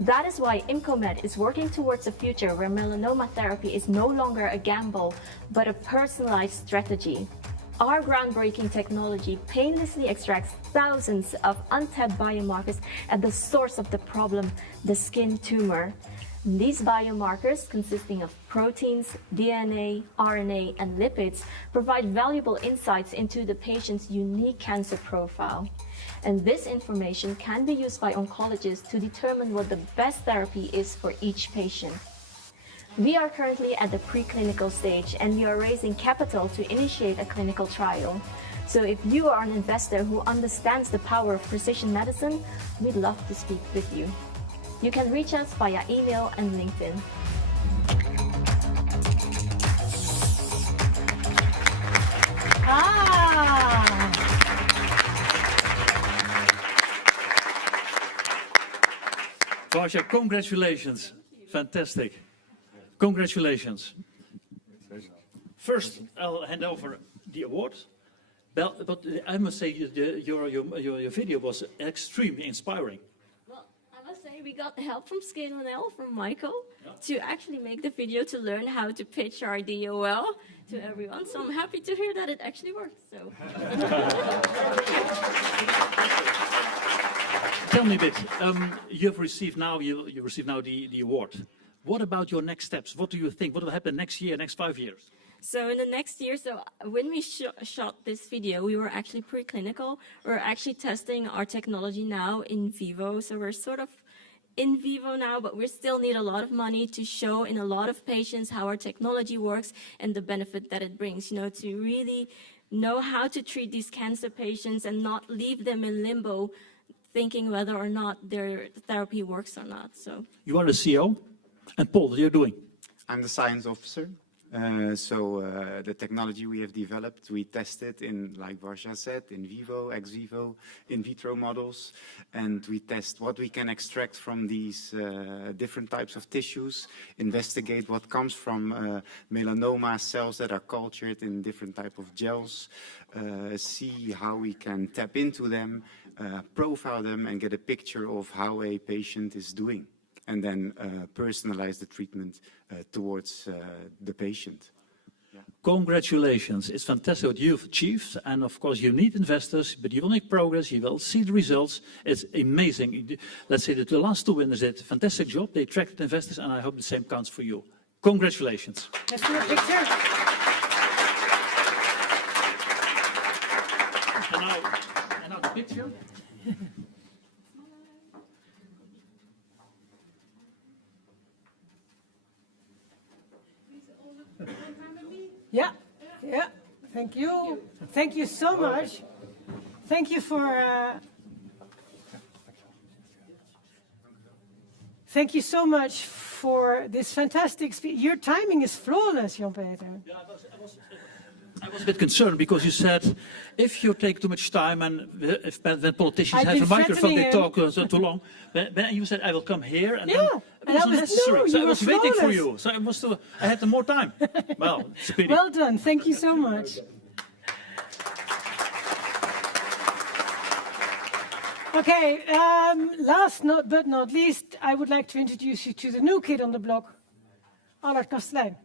That is why IMCOMED is working towards a future where melanoma therapy is no longer a gamble, but a personalized strategy. Our groundbreaking technology painlessly extracts thousands of untapped biomarkers at the source of the problem, the skin tumor. These biomarkers, consisting of proteins, DNA, RNA, and lipids, provide valuable insights into the patient's unique cancer profile. And this information can be used by oncologists to determine what the best therapy is for each patient. We are currently at the preclinical stage, and we are raising capital to initiate a clinical trial. So if you are an investor who understands the power of precision medicine, we'd love to speak with you. You can reach us via email and LinkedIn. Varsha, congratulations. Fantastic. Congratulations. First, I'll hand over the award. But I must say, your video was extremely inspiring. Well, I must say we got help from Scale&L, from Michael, to actually make the video to learn how to pitch our idea well to everyone. So I'm happy to hear that it actually works. So. Tell me a bit. You receive now the award. What about your next steps? What do you think? What will happen next year, next 5 years? So in the next year, when we shot this video, we were actually preclinical. We're actually testing our technology now in vivo. So we're sort of in vivo now, but we still need a lot of money to show in a lot of patients how our technology works and the benefit that it brings, to really know how to treat these cancer patients and not leave them in limbo thinking whether or not their therapy works or not. So you are the CEO, and Paul, what are you doing? I'm the science officer. The technology we have developed, we tested in, like Varsha said, in vivo, ex vivo, in vitro models, and we test what we can extract from these different types of tissues, investigate what comes from melanoma cells that are cultured in different type of gels, see how we can tap into them, profile them, and get a picture of how a patient is doing, and then personalize the treatment towards the patient. Yeah. Congratulations. It's fantastic what you've achieved. And of course, you need investors, but you will make progress. You will see the results. It's amazing. Let's say that the last two winners did a fantastic job. They attracted investors, and I hope the same counts for you. Congratulations. Let's do a picture. And now the picture. Yeah. Thank you. Thank you so much. Thank you for. Thank you so much for this fantastic speech. Your timing is flawless, Jan-Peter. Yeah, I was a bit concerned because you said if you take too much time and if when politicians have a microphone, they talk too long. Then you said I will come here, and then it wasn't necessary. No, so I was flawless. waiting for you. So I had more time. Well, it's a pity. Well done. Thank you so much. Okay. Last but not least, I would like to introduce you to the new kid on the block, Allard Kastelein.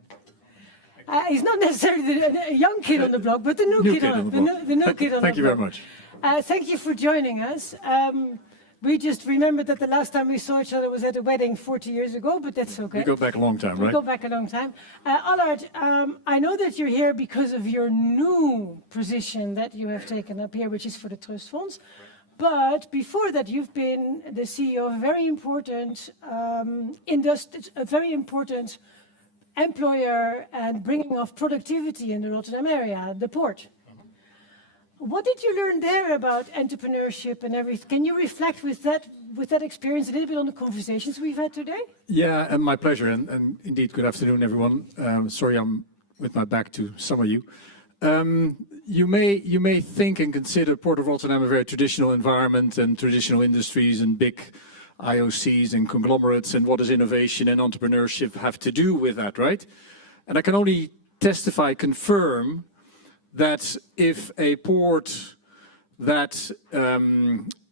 He's not necessarily a young kid on the block, but the new kid on the block. The new kid on the block. Thank you very much. Thank you for joining us. We just remembered that the last time we saw each other was at a wedding 40 years ago, but that's okay. We go back a long time, right? We go back a long time. Allard, I know that you're here because of your new position that you have taken up here, which is for the Trust Funds. But before that, you've been the CEO of a very important employer and bringing of productivity in the Rotterdam area, the port. What did you learn there about entrepreneurship and everything? Can you reflect with that experience a little bit on the conversations we've had today? Yeah, and my pleasure. And indeed, good afternoon, everyone. Sorry, I'm with my back to some of you. You may think and consider Port of Rotterdam a very traditional environment and traditional industries and big IOCs and conglomerates, and what does innovation and entrepreneurship have to do with that, right? And I can only confirm that if a port that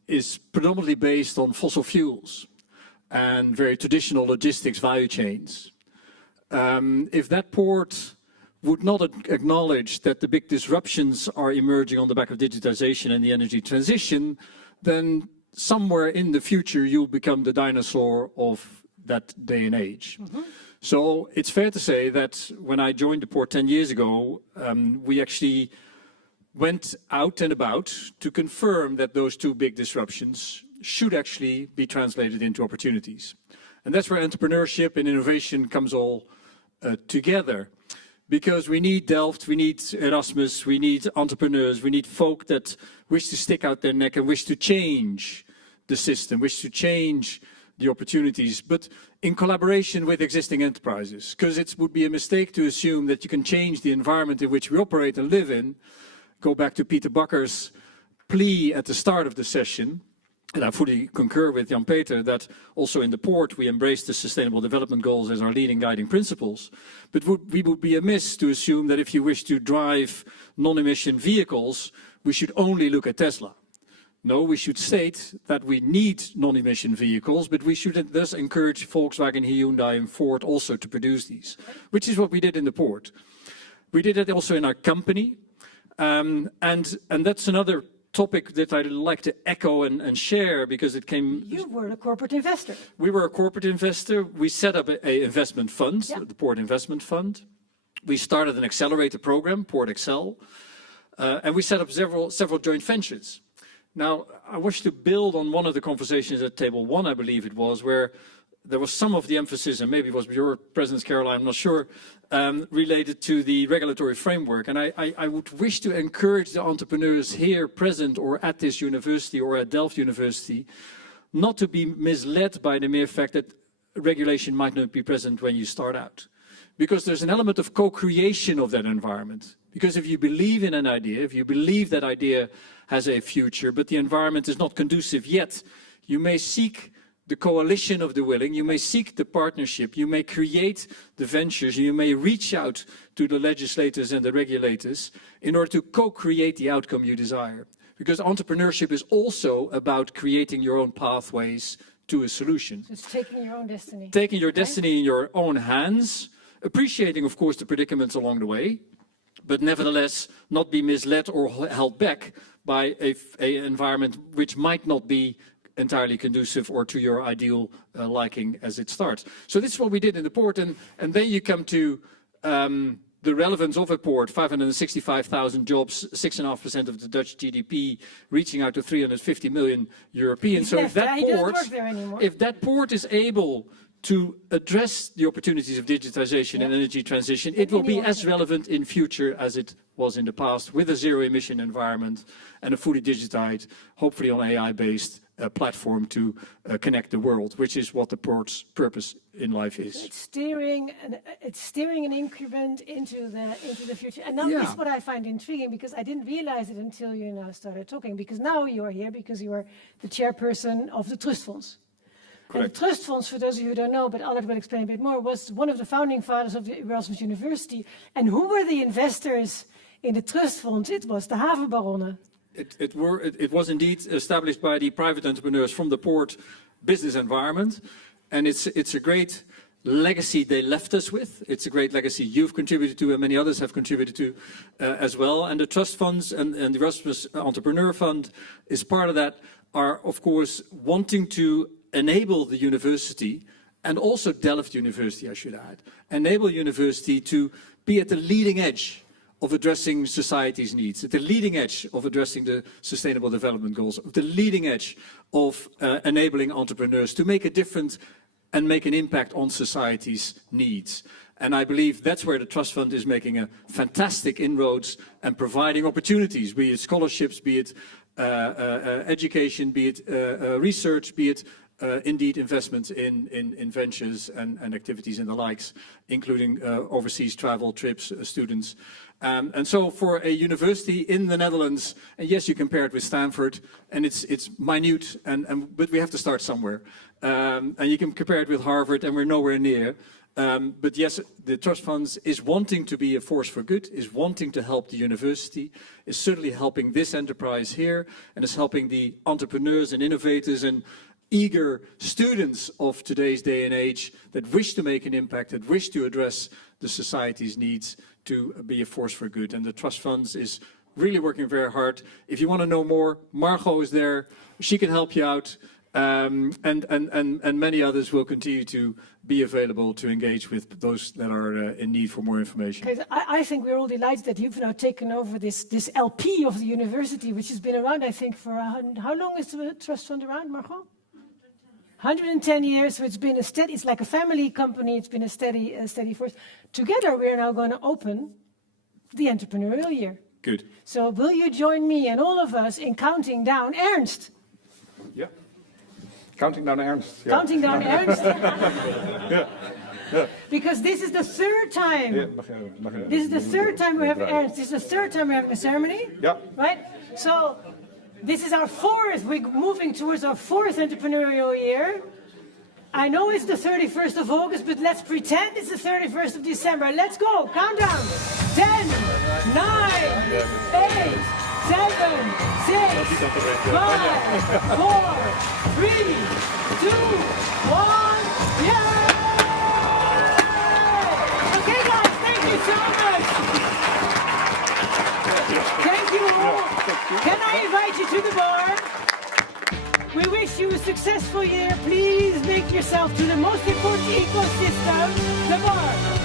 is predominantly based on fossil fuels and very traditional logistics value chains. If that port would not acknowledge that the big disruptions are emerging on the back of digitization and the energy transition, then somewhere in the future you'll become the dinosaur of that day and age. So it's fair to say that when I joined the port 10 years ago, we actually went out and about to confirm that those two big disruptions should actually be translated into opportunities. And that's where entrepreneurship and innovation comes all together. Because we need Delft, we need Erasmus, we need entrepreneurs, we need folk that wish to stick out their neck and wish to change the system, wish to change the opportunities, but in collaboration with existing enterprises. Because it would be a mistake to assume that you can change the environment in which we operate and live in. Go back to Peter Bakker's plea at the start of the session, and I fully concur with Jan-Peter that also in the port we embrace the Sustainable Development Goals as our leading guiding principles. But we would be amiss to assume that if you wish to drive non-emission vehicles, we should only look at Tesla. No, we should state that we need non-emission vehicles, but we should thus encourage Volkswagen, Hyundai and Ford also to produce these, which is what we did in the port. We did it also in our company, and that's another topic that I'd like to echo and share because it came... You were a corporate investor. We were a corporate investor. We set up an investment fund, the Port Investment Fund. We started an accelerator program, Port Excel, and we set up several joint ventures. Now, I wish to build on one of the conversations at table one, I believe it was, where there was some of the emphasis, and maybe it was your presence, Caroline, I'm not sure, related to the regulatory framework. And I would wish to encourage the entrepreneurs here present or at this university or at Delft University not to be misled by the mere fact that regulation might not be present when you start out. Because there's an element of co-creation of that environment. Because if you believe in an idea, if you believe that idea has a future, but the environment is not conducive yet, you may seek the coalition of the willing, you may seek the partnership, you may create the ventures, you may reach out to the legislators and the regulators in order to co-create the outcome you desire. Because entrepreneurship is also about creating your own pathways to a solution. So it's taking your own destiny. Taking your destiny in your own hands, appreciating, of course, the predicaments along the way, but nevertheless not be misled or held back by an environment which might not be entirely conducive or to your ideal liking as it starts. So this is what we did in the port, and then you come to the relevance of a port, 565,000 jobs, 6.5% of the Dutch GDP, reaching out to 350 million Europeans. So if that port is able to address the opportunities of digitization and energy transition, it will be as relevant in future as it was in the past, with a zero-emission environment and a fully digitized, hopefully on AI-based platform to connect the world, which is what the port's purpose in life is. It's steering an increment into the future. And now this is what I find intriguing, because I didn't realize it until you now started talking, because now you are here because you are the chairperson of the Trust Funds. And the Trust Funds, for those of you who don't know, but Albert will explain a bit more, was one of the founding fathers of the Erasmus University. And who were the investors in the Trust Funds? It was the havenbaronnen. It was indeed established by the private entrepreneurs from the port business environment. And it's a great legacy they left us with. It's a great legacy you've contributed to and many others have contributed to as well. And the Trust Funds and the Erasmus Entrepreneur Fund is part of that, are of course wanting to enable the university, and also Delft University, I should add, enable university to be at the leading edge of addressing society's needs, at the leading edge of addressing the Sustainable Development Goals, at the leading edge of enabling entrepreneurs to make a difference and make an impact on society's needs. And I believe that's where the Trust Fund is making a fantastic inroads and providing opportunities, be it scholarships, be it education, be it research, be it indeed investments in ventures and activities and the likes, including overseas travel, trips, students. And so for a university in the Netherlands, and yes, you compare it with Stanford, and it's minute, but we have to start somewhere. And you can compare it with Harvard, and we're nowhere near. But yes, the Trust Funds is wanting to be a force for good, is wanting to help the university, is certainly helping this enterprise here, and is helping the entrepreneurs and innovators and eager students of today's day and age that wish to make an impact, that wish to address the society's needs to be a force for good. And the Trust Funds is really working very hard. If you want to know more, Margot is there. She can help you out. And many others will continue to be available to engage with those that are in need for more information. I think we're all delighted that you've now taken over this LP of the university, which has been around, I think, for how long is the Trust Fund around, Margot? 110 years, so it's been a steady, it's like a family company, it's been a steady force. Together, we're now going to open the Entrepreneurial Year. Good. So will you join me and all of us in counting down Ernst? Yeah. Counting down Ernst. Yeah. Counting down Ernst? Yeah. Yeah. Because this is the third time. This is the third time we have Ernst. This is the third time we're having a ceremony. Yeah. Right? So this is our fourth. We're moving towards our fourth Entrepreneurial Year. I know it's the 31st of August, but let's pretend it's the 31st of December. Let's go. Countdown. 10, 9, 8, 7, 6, 5, 4, 3, 2, 1. Yay! Okay, guys, thank you so much. Thank you all. Can I invite you to the bar? We wish you a successful year. Please make yourself to the most important ecosystem, the bar.